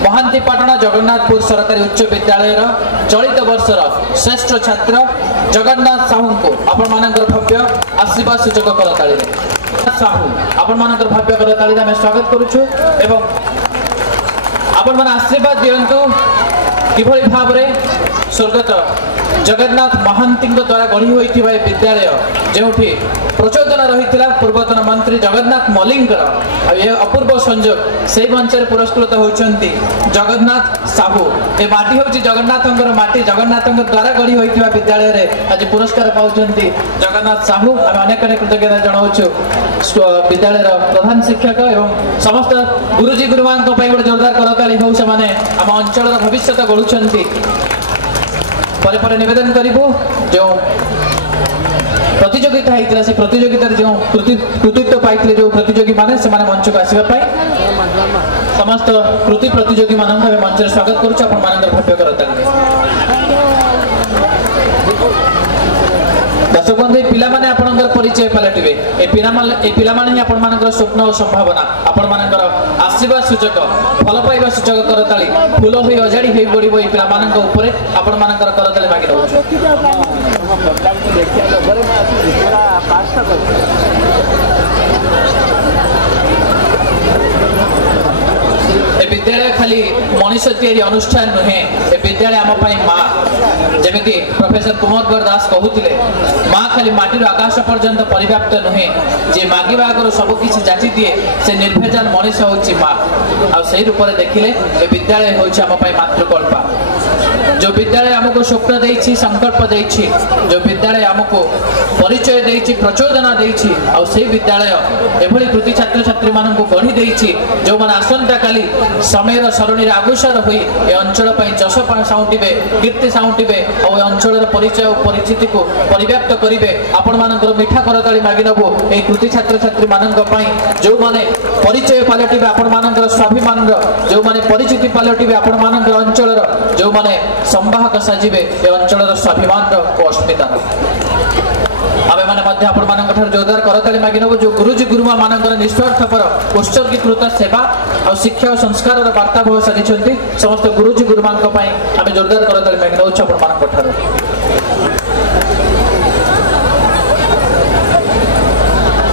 महांती पाटना जगन्नाथपुर सरकारी उच्च विद्यालय चलित वर्षर श्रेष्ठ छात्र जगन्नाथ साहू को आपण मानकर भव्य आशीर्वाद सूचक करताली साहू आपण मानकर भव्य करताली आम स्वागत करुछु एवं आपण मान आशीर्वाद दियंतु किभली भाव रे स्वर्गत जगन्नाथ महांती द्वारा गढ़ी होता विद्यालय जो प्रचोदन रही पूर्वतन मंत्री जगन्नाथ मल्लिकर अपूर्व संजोग से मंच पुरस्कृत होती जगन्नाथ साहू ए माटी हूँ जगन्नाथ माटी जगन्नाथ द्वारा गढ़ी होता विद्यालय आज पुरस्कार पाँच जगन्नाथ साहू आम अनेक अनेक कृतज्ञता जनावु विद्यालय प्रधान शिक्षक एवं समस्त गुरुजी गुरुमा गोटे जोरदार करताली हो से आम अंचल भविष्य गढ़ुंट पर निवेदन करूँ जो प्रतियोगिता होता से प्रतियोगिता जो कृतित्व पाई जो प्रतियोगी माने से मंच को आसवाई समस्त कृति प्रतियोगी मान मंच स्वागत करुँ भव्य करताली दर्शक बंधु पिला माने आपनकर परिचय पलटिबे ए पिला माने आपण मानकर स्वप्न और संभावना आपण मानकर आशीर्वाद सूचक भल पाइबा सूचक करताली फूल होई अजाड़ी होई बड़ीबो ए पिला मानक ऊपर आपण मानकर करताली मागी दउछु ए विद्यालय खाली मनीष तैयारी अनुष्ठान नुहे ए विद्यालय आम माँ जमीती प्रोफेसर कुमार बर दास कहते माँ खाली माटीर आकाश पर्यंत परिव्याप्त नुहे जे मागिबा आगर सबकि जाची दिए से निर्भेजाल मनीष हूँ माँ आई रूप में देखिले ए विद्यालय हूँ आम मातृकल्पा जो विद्यालय आमको स्वप्न देछि संकल्प देछि जो विद्यालय आमको परिचय देछि प्रचोदना देछि आ से विद्यालय एभली कृति छात्र छात्री मानक गढ़ी देछि जो माने आसंता काली समय सरणी आगुसर हुई ए अंचल जश साउंटिबे कीर्ति साउंटिबे और अंचल परिचय और परिचिति को परिव्याप्त करेंगे आपण मानकर मीठा करताली मागी नबो ए कृति छात्र छात्री मानक जो माने परिचय पलटिबे आपण मानकर स्वाभिमान जो माने परिचिति पलटिबे आपण मानकर अंचल जो माने संवाहक साजिबे ए अंचल स्वाभिमान को अस्मिता आमे माने मध्य आपण मानक ठार जोरदार करताली मागी नबो जो गुरुजी गुरुमा मानकर निस्वार्थपर उत्सर्गीकृत सेवा और शिक्षा और संस्कार वार्ता भाव साधी समस्त गुरुजी गुरुमा आमे जोरदार करताली मागी नबो आपण मानक ठार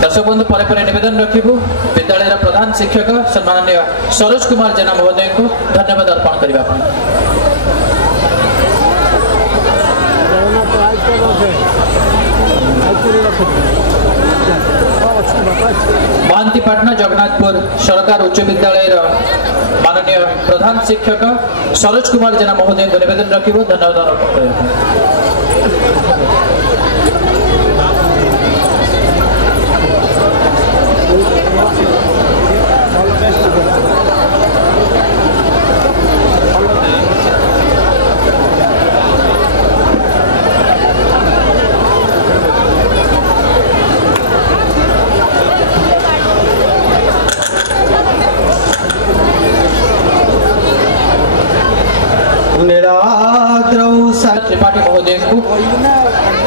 दर्शक बंधु पर निवेदन रखिबु विद्यालय प्रधान शिक्षक सम्माननीय सरोज कुमार जेना महोदय को धन्यवाद अर्पण करबा महांतीपाटना जगन्नाथपुर सरकार उच्च विद्यालय माननीय प्रधान शिक्षक सरोज कुमार जेना महोदय को निवेदन रखिबु धन्यवाद अर्पण करबा त्रिपाठी महोदय को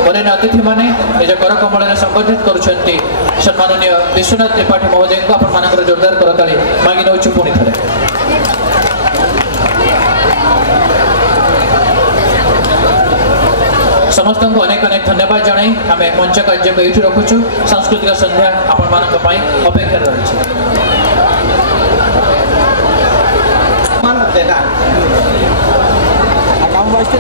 वरीय अतिथि माने निज कर कमल संबोधित करुछंती सम्माननीय विश्वनाथ त्रिपाठी महोदय को आपण मानकर जोरदार करताली मागी नउछु पुनी थरे समस्त को अनेक अनेक धन्यवाद जणाई आमे मंच कार्य को एठी रखुछु सांस्कृतिक संध्या आपण मानक पई अपेक्षा रहछि मान देना नाम वास्ते